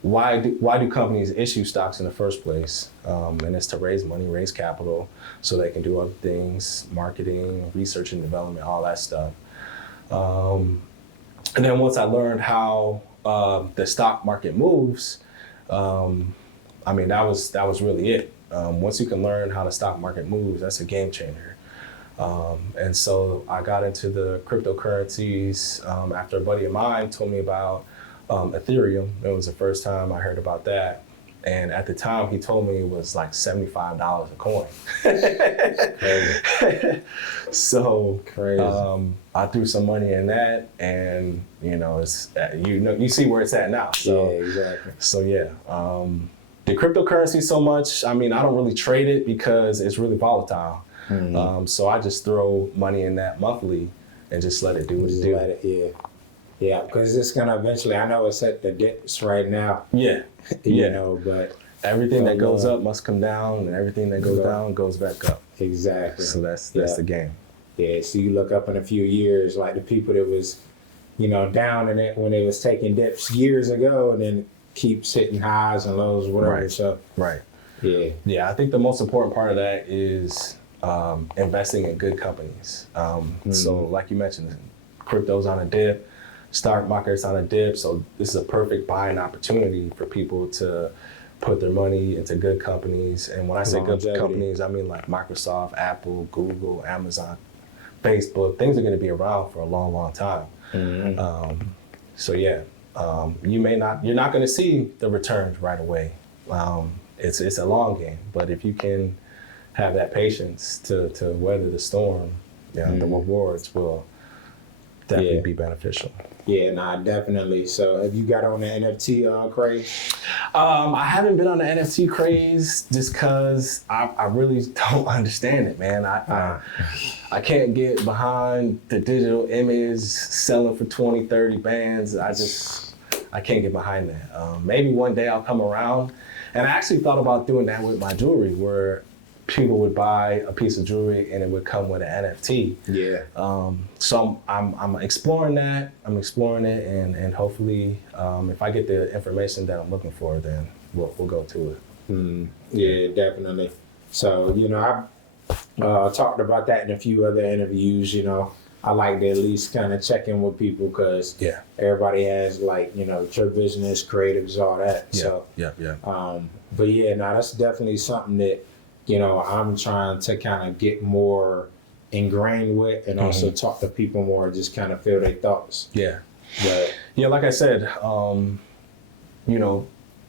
why do companies issue stocks in the first place? And it's to raise money, raise capital, so they can do other things, marketing, research and development, all that stuff. And then once I learned how the stock market moves, I mean, that was really it. Once you can learn how the stock market moves, that's a game changer. And so I got into the cryptocurrencies after a buddy of mine told me about Ethereum. It was the first time I heard about that. And at the time, he told me it was like $75 a coin. Crazy. So Crazy. I threw some money in that, and you know, it's you see where it's at now. So, yeah, exactly. So yeah, the cryptocurrency so much. I mean, I don't really trade it because it's really volatile. Mm-hmm. So I just throw money in that monthly and just let it do what it do. Yeah, because it's gonna eventually. I know it's at the dips right now. Yeah. You know, but everything that goes up must come down, and everything that goes down goes back up. Exactly. So that's the game. Yeah. So you look up in a few years, like the people that was, you know, down in it when they was taking dips years ago, and then keeps hitting highs and lows, whatever. Right. So right. Yeah. Yeah. I think the most important part of that is investing in good companies. So like you mentioned, crypto's on a dip, stock market's on a dip. So this is a perfect buying opportunity for people to put their money into good companies. And when I say good companies, I mean like Microsoft, Apple, Google, Amazon, Facebook. Things are going to be around for a long, long time. Mm-hmm. So yeah, you're not going to see the returns right away. It's a long game, but if you can have that patience to weather the storm, the rewards will definitely be beneficial. Yeah, nah, definitely. So have you got on the NFT craze? I haven't been on the NFT craze just because I really don't understand it, man. I can't get behind the digital image selling for 20, 30 bands. I can't get behind that. Maybe one day I'll come around. And I actually thought about doing that with my jewelry, where people would buy a piece of jewelry and it would come with an NFT. Yeah. So I'm exploring that. I'm exploring it, and hopefully, if I get the information that I'm looking for, then we'll go to it. Yeah, definitely. So you know, I've talked about that in a few other interviews. You know, I like to at least kind of check in with people because everybody has like, you know, your business, creatives, all that. Yeah. So Yeah. But yeah, no, that's definitely something that, you know, I'm trying to kind of get more ingrained with, and also talk to people more, just kind of feel their thoughts. Yeah. But Yeah, like I said, you know,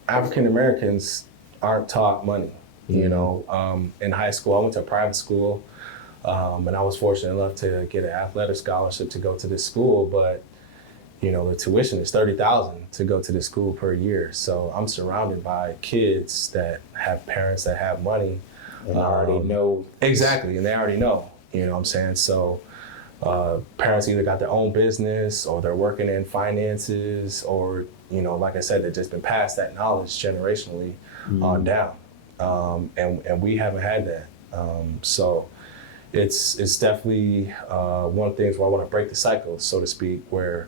African Americans aren't taught money. You know, in high school, I went to a private school, and I was fortunate enough to get an athletic scholarship to go to this school. But you know, the tuition is $30,000 to go to this school per year. So I'm surrounded by kids that have parents that have money, and I already know exactly, and they already know. You know what I'm saying? So parents either got their own business or they're working in finances, or you know, like I said, they've just been passed that knowledge generationally on down. And we haven't had that. So it's definitely one of the things where I want to break the cycle, so to speak, where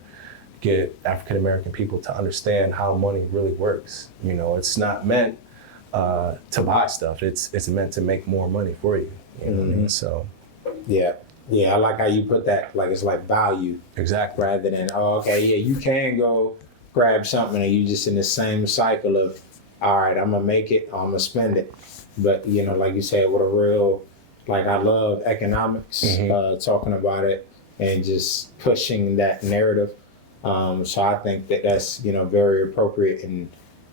get African American people to understand how money really works. You know, it's not meant to buy stuff. It's meant to make more money for you. You know what I mean? So yeah, I like how you put that. Like it's like value, exactly. rather than you can go grab something and you just in the same cycle of, all right, I'm gonna make it, I'm gonna spend it. But you know, like you said, with a real, like I love economics, talking about it and just pushing that narrative. So I think that that's, you know, very appropriate and,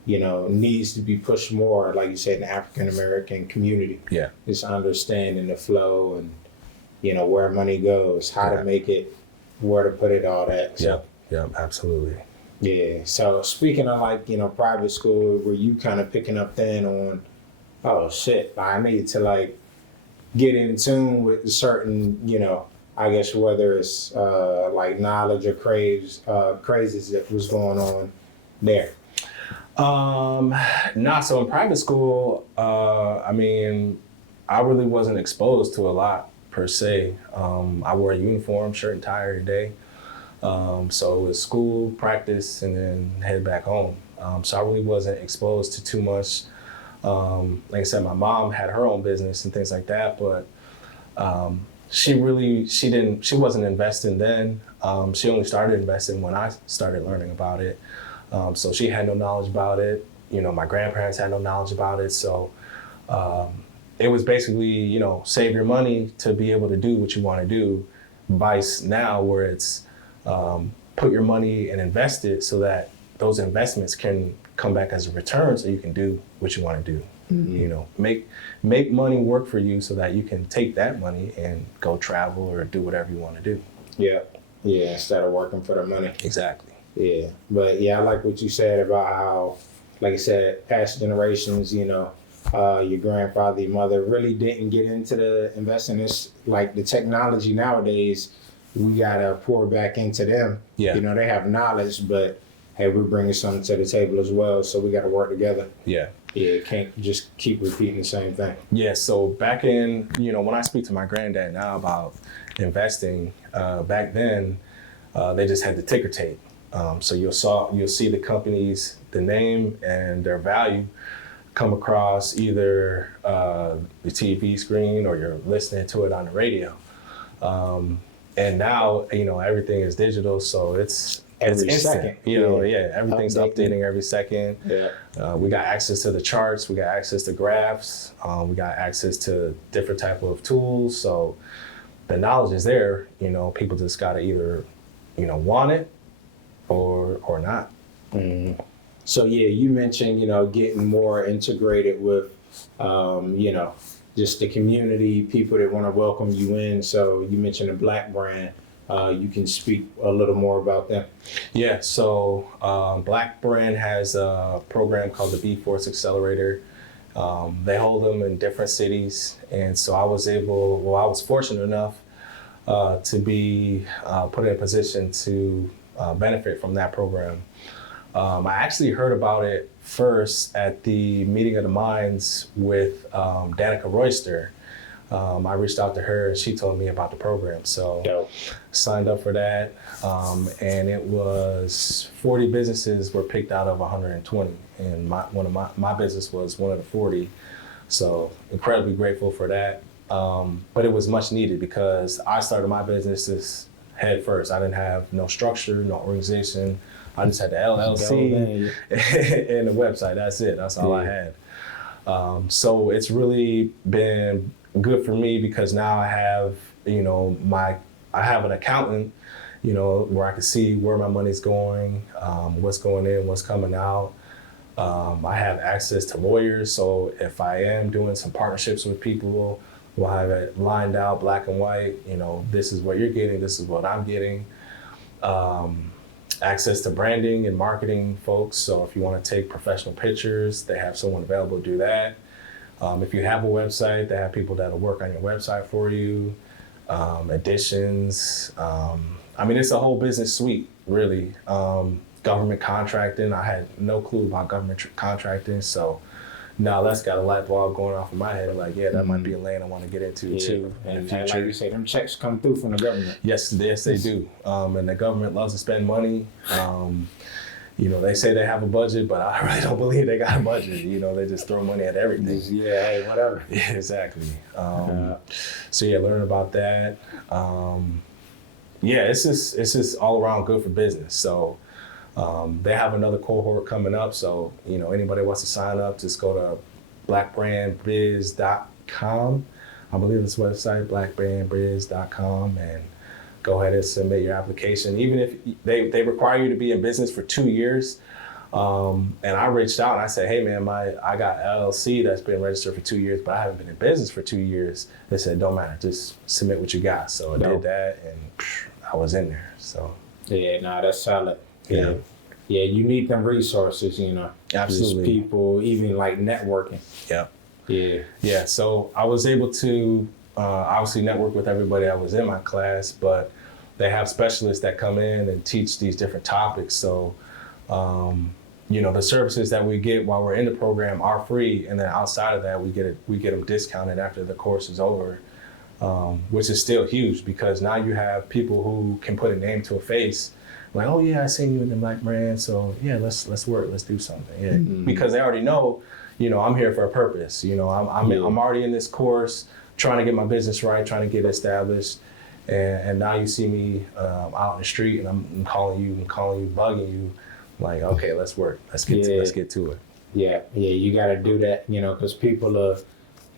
you know, needs to be pushed more, like you said, in the African American community. Yeah. Just understanding the flow and, you know, where money goes, how to make it, where to put it, all that. So, yeah, absolutely. yeah. So speaking of like, you know, private school, were you kind of picking up then on, oh shit, I need to like get in tune with certain, you know, I guess whether it's like knowledge or crazes that was going on there? Nah, so in private school, I mean, I really wasn't exposed to a lot per se. I wore a uniform, shirt and tie every day. So it was school, practice, and then head back home. So I really wasn't exposed to too much. Like I said, my mom had her own business and things like that, but she wasn't investing then. She only started investing when I started learning about it. So she had no knowledge about it. You know, my grandparents had no knowledge about it. So it was basically, you know, save your money to be able to do what you want to do. Vice now where it's put your money and invest it so that those investments can come back as a return so you can do what you want to do. You know, make money work for you so that you can take that money and go travel or do whatever you want to do. Yeah, instead of working for the money. Exactly. Yeah, but yeah, I like what you said about how, like I said, past generations, you know, your grandfather, your mother really didn't get into the investing. It's like the technology nowadays, we gotta pour back into them. Yeah. You know, they have knowledge, but hey, we're bringing something to the table as well, so we gotta work together. Yeah. Yeah, can't just keep repeating the same thing. Yeah, so back in, you know, when I speak to my granddad now about investing, back then, they just had the ticker tape. So you'll see the companies, the name and their value come across either the TV screen or you're listening to it on the radio. And now, you know, everything is digital, so it's Every instant. second. You know, everything's updating every second. Yeah. We got access to the charts, we got access to graphs, we got access to different type of tools. So the knowledge is there, you know, people just gotta either, you know, want it or not. So yeah, you mentioned, you know, getting more integrated with, you know, just the community, people that want to welcome you in. So you mentioned a Black brand. You can speak a little more about that. Yeah, so Black brand has a program called the B-Force Accelerator. They hold them in different cities. And so I was fortunate enough to be put in a position to benefit from that program. I actually heard about it first at the meeting of the minds with Danica Royster. I reached out to her and she told me about the program. So Dope. Signed up for that. And it was 40 businesses were picked out of 120. And my business was one of the 40. So incredibly grateful for that. But it was much needed because I started my business head first. I didn't have no structure, no organization. I just had the LLC and the website. That's it. That's all I had. So it's really been good for me because now I have I have an accountant, where I can see where my money's going, what's going in, what's coming out. I have access to lawyers, so if I am doing some partnerships with people, we'll have it lined out, black and white. This is what you're getting, this is what I'm getting. Access to branding and marketing folks. So if you want to take professional pictures, they have someone available to do that. If you have a website, they have people that'll work on your website for you. Additions. It's a whole business suite, really. Government contracting. I had no clue about government contracting, so now that's got a light bulb going off in my head. Like, yeah, that might be a lane I want to get into too in the future. Like you say, them checks come through from the government. Yes, they do. And the government loves to spend money. They say they have a budget, but I really don't believe they got a budget. They just throw money at everything. Hey, whatever. Yeah, exactly. So yeah, learn about that. It's just all around good for business. So they have another cohort coming up. So anybody wants to sign up, just go to blackbrandbiz.com. I believe it's the website, blackbrandbiz.com, and go ahead and submit your application. Even if they require you to be in business for 2 years. And I reached out and I said, hey man, I got LLC that's been registered for 2 years, but I haven't been in business for 2 years. They said, don't matter, just submit what you got. So I did that, and I was in there. So yeah, that's solid. Yeah, you need them resources, Absolutely. Just people, even like networking. Yeah. So I was able to obviously network with everybody that was in my class, but they have specialists that come in and teach these different topics. So, the services that we get while we're in the program are free, and then outside of that, we get them discounted after the course is over, which is still huge because now you have people who can put a name to a face. Like, oh yeah, I seen you in the Black Brand, so yeah, let's work, let's do something. Yeah, because they already know, I'm here for a purpose. I'm already in this course, trying to get my business right, trying to get established, and now you see me out in the street, and I'm calling you, bugging you, like, okay, let's work, let's get to it. Yeah, you got to do that, because people are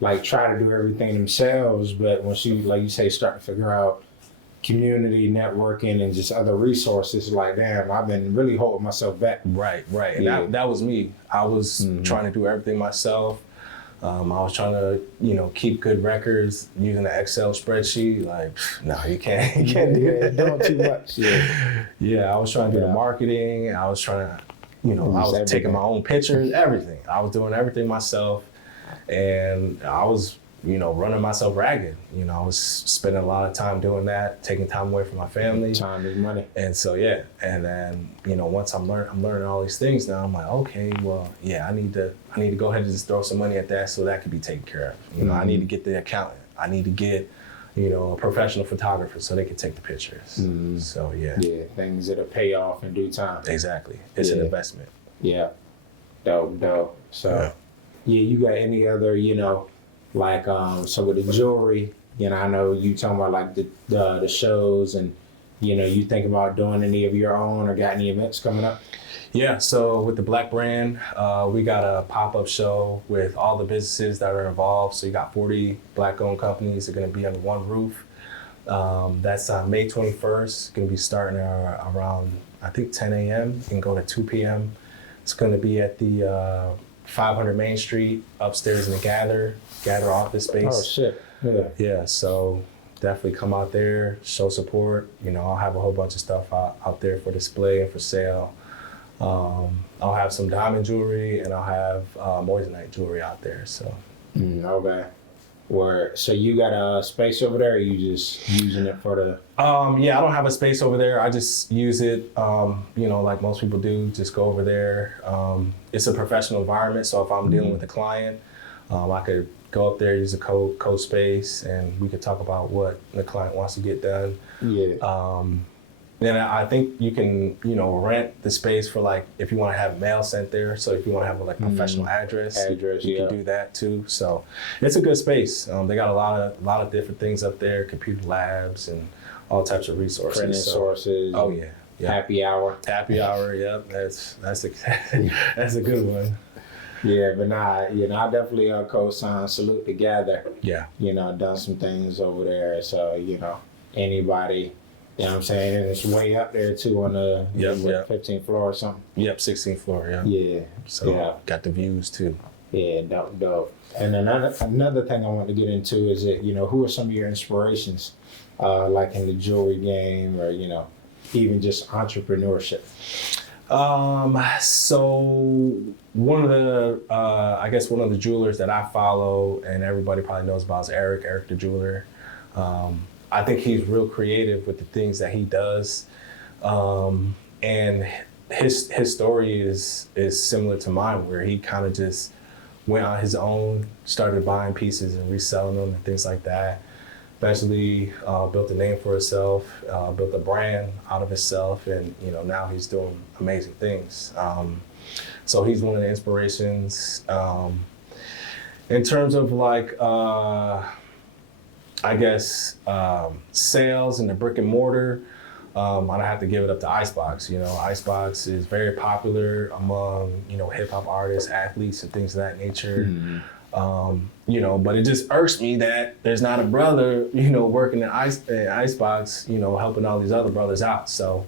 like try to do everything themselves, but once you, like you say, start to figure out community networking and just other resources, like, damn, I've been really holding myself back. Right. And that was me. I was trying to do everything myself. I was trying to, keep good records using an Excel spreadsheet. Like, no, you can't do that. Doing too much. Yeah, I was trying to do the marketing. I was trying to, I was taking my own pictures, everything. I was doing everything myself, and I was, running myself ragged. I was spending a lot of time doing that, taking time away from my family. Time is money. And so, yeah. And then, once I'm learning all these things now, I'm like, okay, well, yeah, I need to go ahead and just throw some money at that so that can be taken care of. I need to get the accountant. I need to get, a professional photographer so they can take the pictures. So, yeah. Yeah, things that'll pay off in due time. Exactly. It's an investment. Yeah. Dope. So, you got any other, like, so with the jewelry, I know you talking about like the shows, and you think about doing any of your own or got any events coming up? Yeah, so with the Black Brand, we got a pop-up show with all the businesses that are involved. So you got 40 Black-owned companies that are going to be under one roof. That's on May 21st. Going to be starting around, I think, 10 a.m. and go to 2 p.m. It's going to be at the 500 Main Street, upstairs in the Gather office space. Oh, shit. Yeah, so definitely come out there, show support. I'll have a whole bunch of stuff out there for display and for sale. I'll have some diamond jewelry, and I'll have moissanite jewelry out there. So. Okay. So you got a space over there, or you just using it for the? Yeah, I don't have a space over there. I just use it, like most people do, just go over there. It's a professional environment, so if I'm dealing with a client, I could go up there, use a code space, and we could talk about what the client wants to get done. Yeah. Then I think you can, rent the space for, like, if you want to have mail sent there. So if you want to have a professional address, you can do that too. So it's a good space. They got a lot of different things up there, computer labs and all types of resources. Printing sources. Oh yeah. Happy hour. Yep. That's a good one. Yeah, but nah, I definitely co-sign Salute Together. Yeah. Done some things over there. So, anybody, what I'm saying, and it's way up there too on the 15th floor or something. Yep, 16th floor, yeah. Yeah. So got the views too. Yeah, dope. And another thing I want to get into is that, who are some of your inspirations, like in the jewelry game or, even just entrepreneurship? So one of the jewelers that I follow and everybody probably knows about is Eric the jeweler. I think he's real creative with the things that he does. And his story is similar to mine, where he kind of just went on his own, started buying pieces and reselling them and things like that. Eventually built a name for himself, built a brand out of himself, and now he's doing amazing things. So he's one of the inspirations. In terms of sales and the brick and mortar, I'd have to give it up to Icebox. Icebox is very popular among hip hop artists, athletes, and things of that nature. Mm-hmm. But it just irks me that there's not a brother, working at Icebox, helping all these other brothers out. So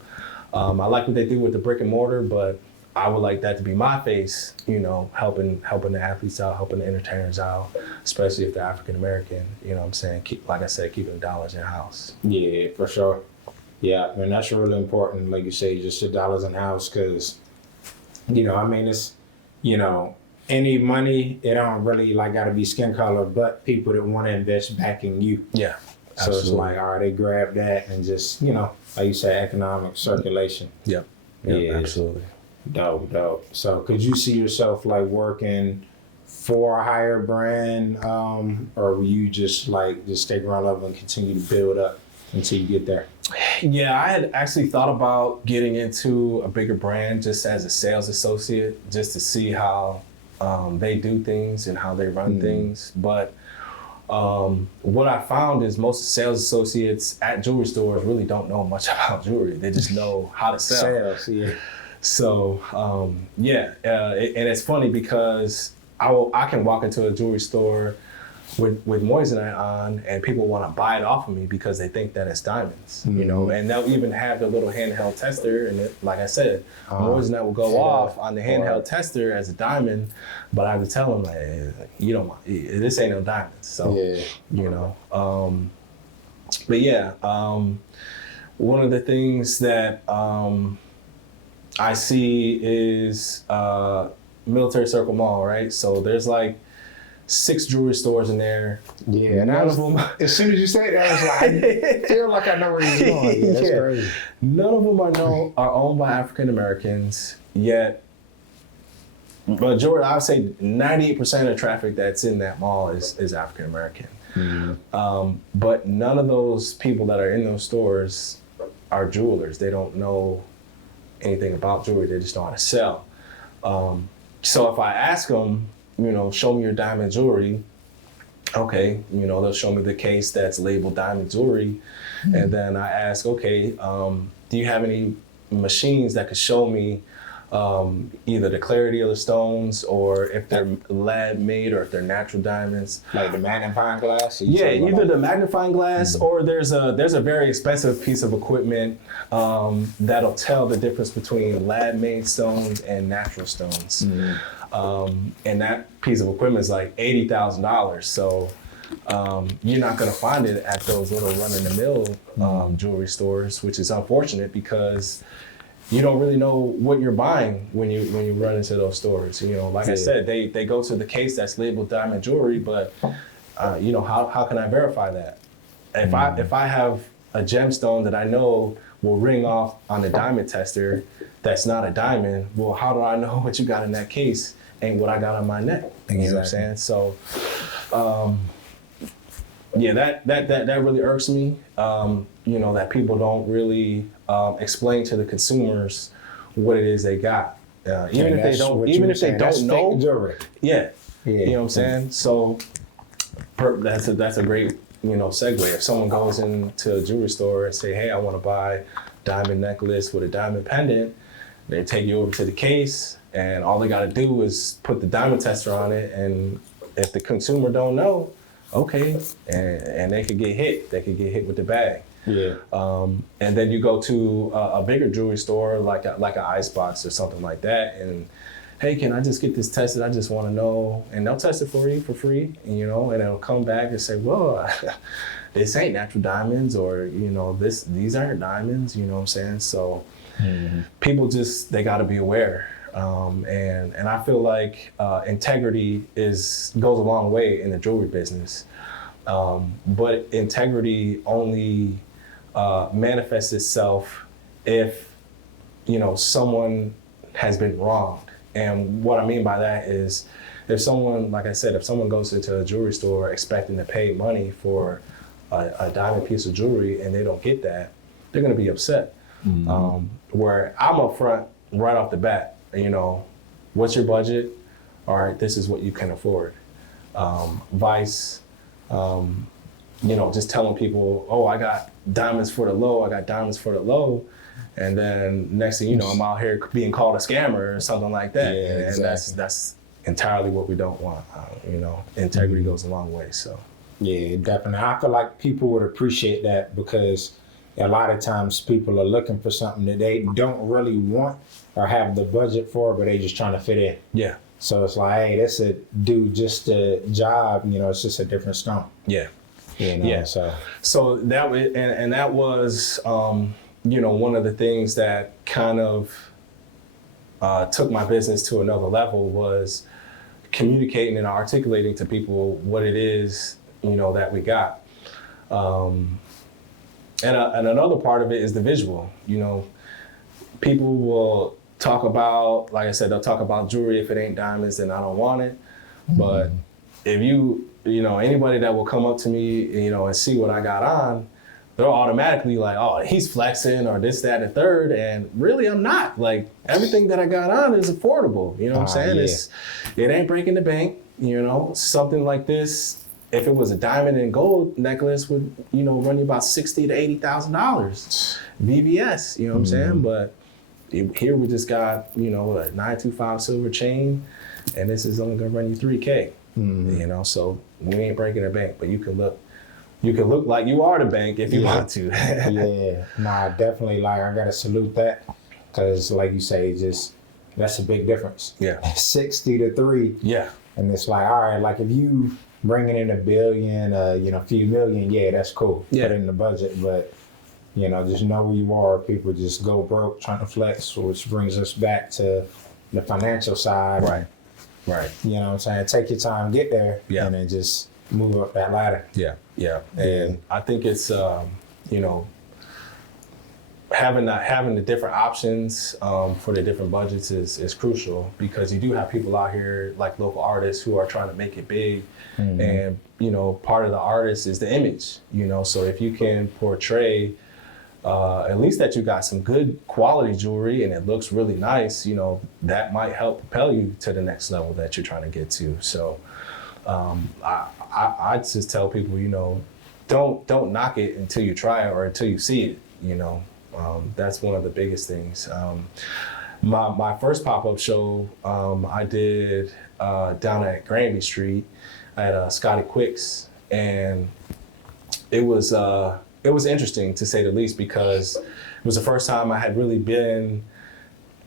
I like what they do with the brick and mortar, but I would like that to be my face, helping the athletes out, helping the entertainers out, especially if they're African American. I'm saying, keeping the dollars in house. Yeah, for sure. Yeah, and that's really important, like you say, just the dollars in house, because, it's, any money, it don't really gotta be skin color, but people that want to invest back in you. Yeah, so absolutely. It's all right, they grab that and just, like you say, economic circulation. Yep. Yeah, absolutely. Dope. So could you see yourself working for a higher brand, or will you just stay ground level and continue to build up until you get there? Yeah, I had actually thought about getting into a bigger brand just as a sales associate, just to see how they do things and how they run things. But what I found is most sales associates at jewelry stores really don't know much about jewelry. They just know how to sell. Sales, yeah. So, and it's funny because I can walk into a jewelry store with moissanite on, and people want to buy it off of me because they think that it's diamonds, and they'll even have their little handheld tester, and like I said, moissanite will go off on the handheld tester as a diamond, but I have to tell them, this ain't no diamonds. So, one of the things that I see is Military Circle Mall, right? So there's 6 jewelry stores in there. Yeah, and as soon as you say that, I was like, I feel like I know where you're going. Yeah, that's crazy. None of them are owned by African Americans, yet majority, I would say 98% of the traffic that's in that mall is African American. Mm-hmm. But none of those people that are in those stores are jewelers. They don't know anything about jewelry. They just know how to sell. So if I ask them, show me your diamond jewelry. Okay, they'll show me the case that's labeled diamond jewelry. Mm-hmm. And then I ask, okay, do you have any machines that could show me either the clarity of the stones, or if they're lab made, or if they're natural diamonds? Like the magnifying glass? Yeah, either the magnifying glass, or there's a very expensive piece of equipment that'll tell the difference between lab made stones and natural stones. Mm-hmm. And that piece of equipment is $80,000. So you're not going to find it at those little run-of-the-mill jewelry stores, which is unfortunate because you don't really know what you're buying when you run into those stores. I said, they go to the case that's labeled diamond jewelry, but how can I verify that? If I have a gemstone that I know will ring off on the diamond tester that's not a diamond, well, how do I know what you got in that case ain't what I got on my neck? You know what I'm saying? So, that really irks me. That people don't really explain to the consumers what it is they got. Even if they don't know. Yeah. You know what I'm saying? So that's a great segue. If someone goes into a jewelry store and say, hey, I want to buy diamond necklace with a diamond pendant, they take you over to the case, and all they got to do is put the diamond tester on it, and if the consumer don't know, okay, and they could get hit. They could get hit with the bag. Yeah. And then you go to a bigger jewelry store like an Icebox or something like that, and hey, can I just get this tested? I just want to know, and they'll test it for you for free, and it'll come back and say, well, this ain't natural diamonds, or these aren't diamonds. You know what I'm saying? So people they got to be aware, and I feel like integrity goes a long way in the jewelry business, but integrity only manifests itself if someone has been wronged. And what I mean by that is, if someone, like I said, if someone goes into a jewelry store expecting to pay money for a diamond piece of jewelry and they don't get that, they're going to be upset. Where I'm upfront right off the bat, what's your budget? All right, this is what you can afford. Vice, just telling people, oh, I got diamonds for the low, I got diamonds for the low. And then next thing you know, I'm out here being called a scammer or something like that. Yeah, and exactly. that's entirely what we don't want. Integrity goes a long way. So. Yeah, definitely. I feel like people would appreciate that, because a lot of times people are looking for something that they don't really want or have the budget for, but they just trying to fit in. Yeah. So it's like, hey, that's a dude, just a job, it's just a different stone. Yeah. Yeah. So that was, and that was, one of the things that kind of took my business to another level, was communicating and articulating to people what it is, that we got. And another part of it is the visual. People will talk about, like I said, they'll talk about jewelry. If it ain't diamonds, then I don't want it. But if anybody that will come up to me, and see what I got on, they're automatically like, oh, he's flexing or this, that, and the third. And really, I'm not. Like, everything that I got on is affordable. You know what I'm saying? Yeah. It ain't breaking the bank. Something like this, if it was a diamond and gold necklace, would, run you about $60,000 to $80,000 VVS. You know what I'm saying? But here we just got, a 925 silver chain, and this is only gonna run you $3K. So we ain't breaking the bank, but you can look like you are the bank if you want to. Yeah, nah, definitely. Like, I gotta salute that, because like you say, that's a big difference. Yeah. 60 to 3. Yeah. And it's like, all right, like if you bringing in $1 billion, a few million, yeah, that's cool. Yeah. Put it in the budget, but just know where you are. People just go broke trying to flex, which brings us back to the financial side. Right. You know what I'm saying? Take your time, get there, and then just move up that ladder. Yeah. And I think it's, having the different options for the different budgets is crucial, because you do have people out here, like local artists, who are trying to make it big. And, part of the artist is the image, so if you can portray at least that you got some good quality jewelry and it looks really nice, that might help propel you to the next level that you're trying to get to. So I just tell people, don't knock it until you try it or until you see it. That's one of the biggest things. My first pop-up show I did down at Granby Street at Scotty Quick's, and it was interesting, to say the least, because it was the first time I had really been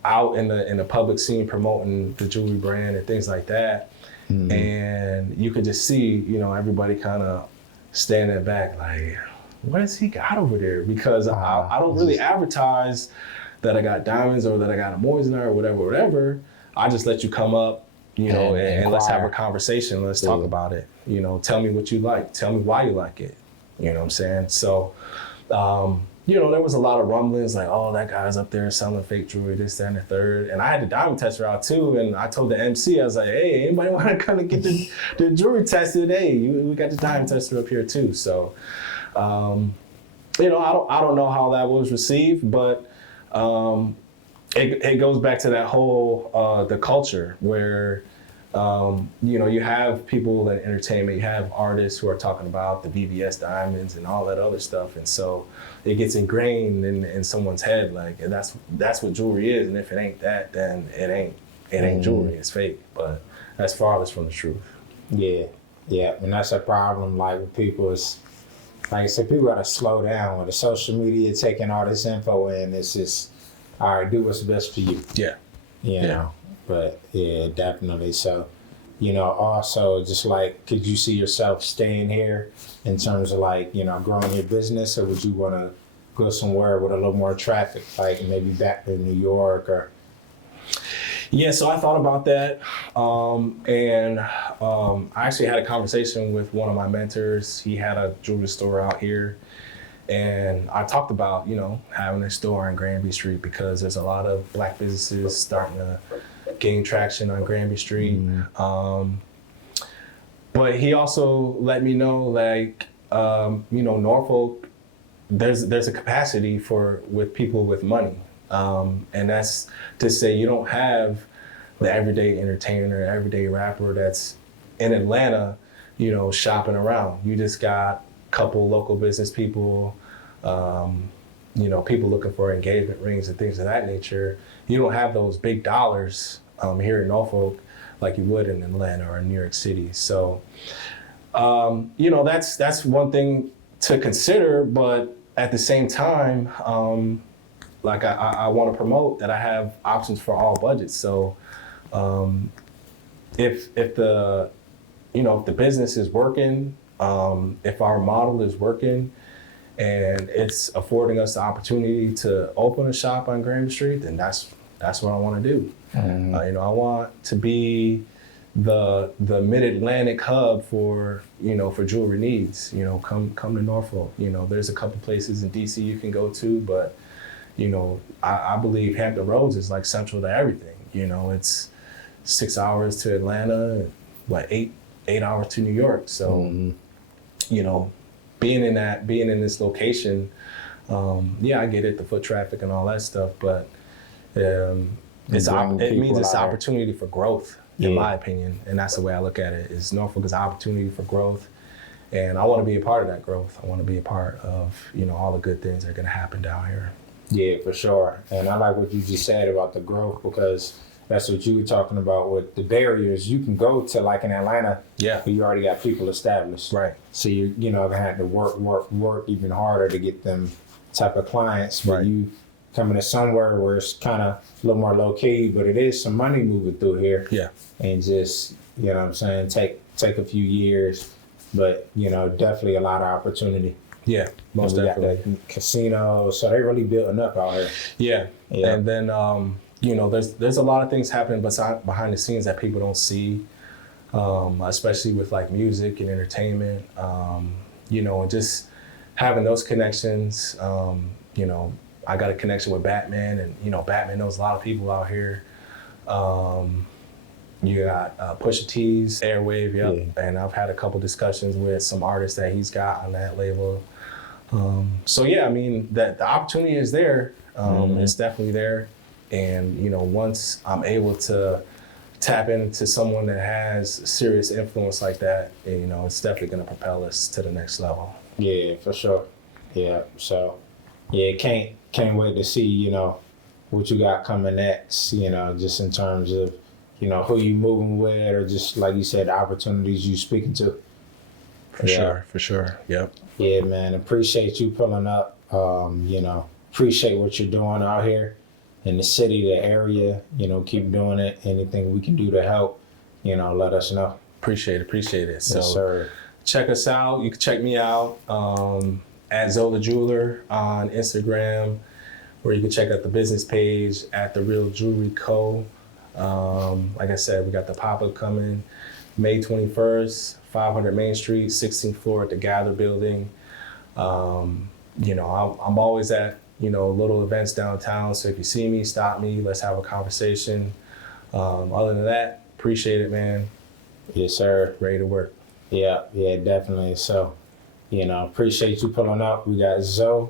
out in the public scene promoting the jewelry brand and things like that. And you could just see, everybody kind of standing back like, what has he got over there? Because I don't really advertise that I got diamonds or that I got a moistener or whatever. I just let you come up, and let's have a conversation. Let's talk about it. Tell me what you like. Tell me why you like it. You know what I'm saying? So, there was a lot of rumblings like, oh, that guy's up there selling fake jewelry, this, that, and the third. And I had the diamond tester out too. And I told the MC, I was like, hey, anybody want to come and get the jewelry tested? Hey, we got the diamond tester up here too. So, I don't know how that was received, but it goes back to that whole, the culture where, you have people in entertainment, you have artists who are talking about the VVS diamonds and all that other stuff. And so it gets ingrained in someone's head, like, and that's what jewelry is. And if it ain't that, then it ain't. it ain't jewelry, it's fake. But that's farthest from the truth. Yeah, yeah, and that's a problem. Like with people, is like I said, people gotta slow down with the social media taking all this info in. It's just, all right, do what's best for you. Yeah. You know, but yeah, definitely. So, you know, also just like, could you see yourself staying here in terms of like, you know, growing your business, or would you want to go somewhere with a little more traffic, like maybe back to New York or? Yeah, so I thought about that, and I actually had a conversation with one of my mentors. He had a jewelry store out here, and I talked about, you know, having a store on Granby Street because there's a lot of Black businesses starting to gain traction on Granby Street. But he also let me know, like, you know, Norfolk, there's a capacity with people with money. And that's to say you don't have the everyday entertainer, everyday rapper that's in Atlanta, you know, shopping around. You just got a couple local business people, you know, people looking for engagement rings and things of that nature. You don't have those big dollars here in Norfolk like you would in Atlanta or in New York City. So, you know, that's one thing to consider, but at the same time, like I want to promote that I have options for all budgets. So if the, you know, if the business is working, if our model is working and it's affording us the opportunity to open a shop on Granby Street, then that's what I want to do. You know, I want to be the mid-Atlantic hub for, you know, for jewelry needs. You know, come to Norfolk. You know, there's a couple places in DC you can go to, but you know, I believe Hampton Roads is like central to everything. You know, it's 6 hours to Atlanta, what, eight hours to New York. So, you know, being in this location, yeah, I get it, the foot traffic and all that stuff, but it means it's opportunity for growth, in my opinion, and that's the way I look at it. Is Norfolk is opportunity for growth, and I want to be a part of that growth. I want to be a part of, you know, all the good things that are going to happen down here. Yeah, for sure. And I like what you just said about the growth, because that's what you were talking about with the barriers. You can go to like in Atlanta, yeah, but you already got people established. Right. So you know, gonna have to work even harder to get them type of clients. But Right. you coming to somewhere where it's kind of a little more low key, but it is some money moving through here. Yeah. And just, you know what I'm saying, take a few years, but you know, definitely a lot of opportunity. Yeah, most and we definitely. got the casinos, so they really building up out here. Yeah. Yeah. And then, you know, there's a lot of things happening behind the scenes that people don't see, especially with like music and entertainment, you know, and just having those connections. You know, I got a connection with Batman, and, you know, Batman knows a lot of people out here. You got Pusha T's Airwave, yep. Yeah. And I've had a couple discussions with some artists that he's got on that label. So yeah, I mean, that the opportunity is there. It's definitely there. And, you know, once I'm able to tap into someone that has serious influence like that, you know, it's definitely going to propel us to the next level. Yeah, for sure. Yeah. So, yeah, can't wait to see, you know, what you got coming next, you know, just in terms of, you know, who you moving with, or just like you said, the opportunities you speaking to. For sure. Yep. Yeah, man. Appreciate you pulling up. You know, appreciate what you're doing out here in the city, the area. You know, keep doing it. Anything we can do to help, you know, let us know. Appreciate it. So yes, sir. Check us out. You can check me out at Zola Jeweler on Instagram, or you can check out the business page at The Real Jewelry Co. Like I said, we got the pop-up coming May 21st, 500 Main Street, 16th floor at the Gather Building. You know, I'm always at, you know, little events downtown. So if you see me, stop me. Let's have a conversation. Other than that, appreciate it, man. Yes, sir. Ready to work. Yeah, definitely. So, you know, appreciate you pulling up. We got Zoe,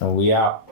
and we out.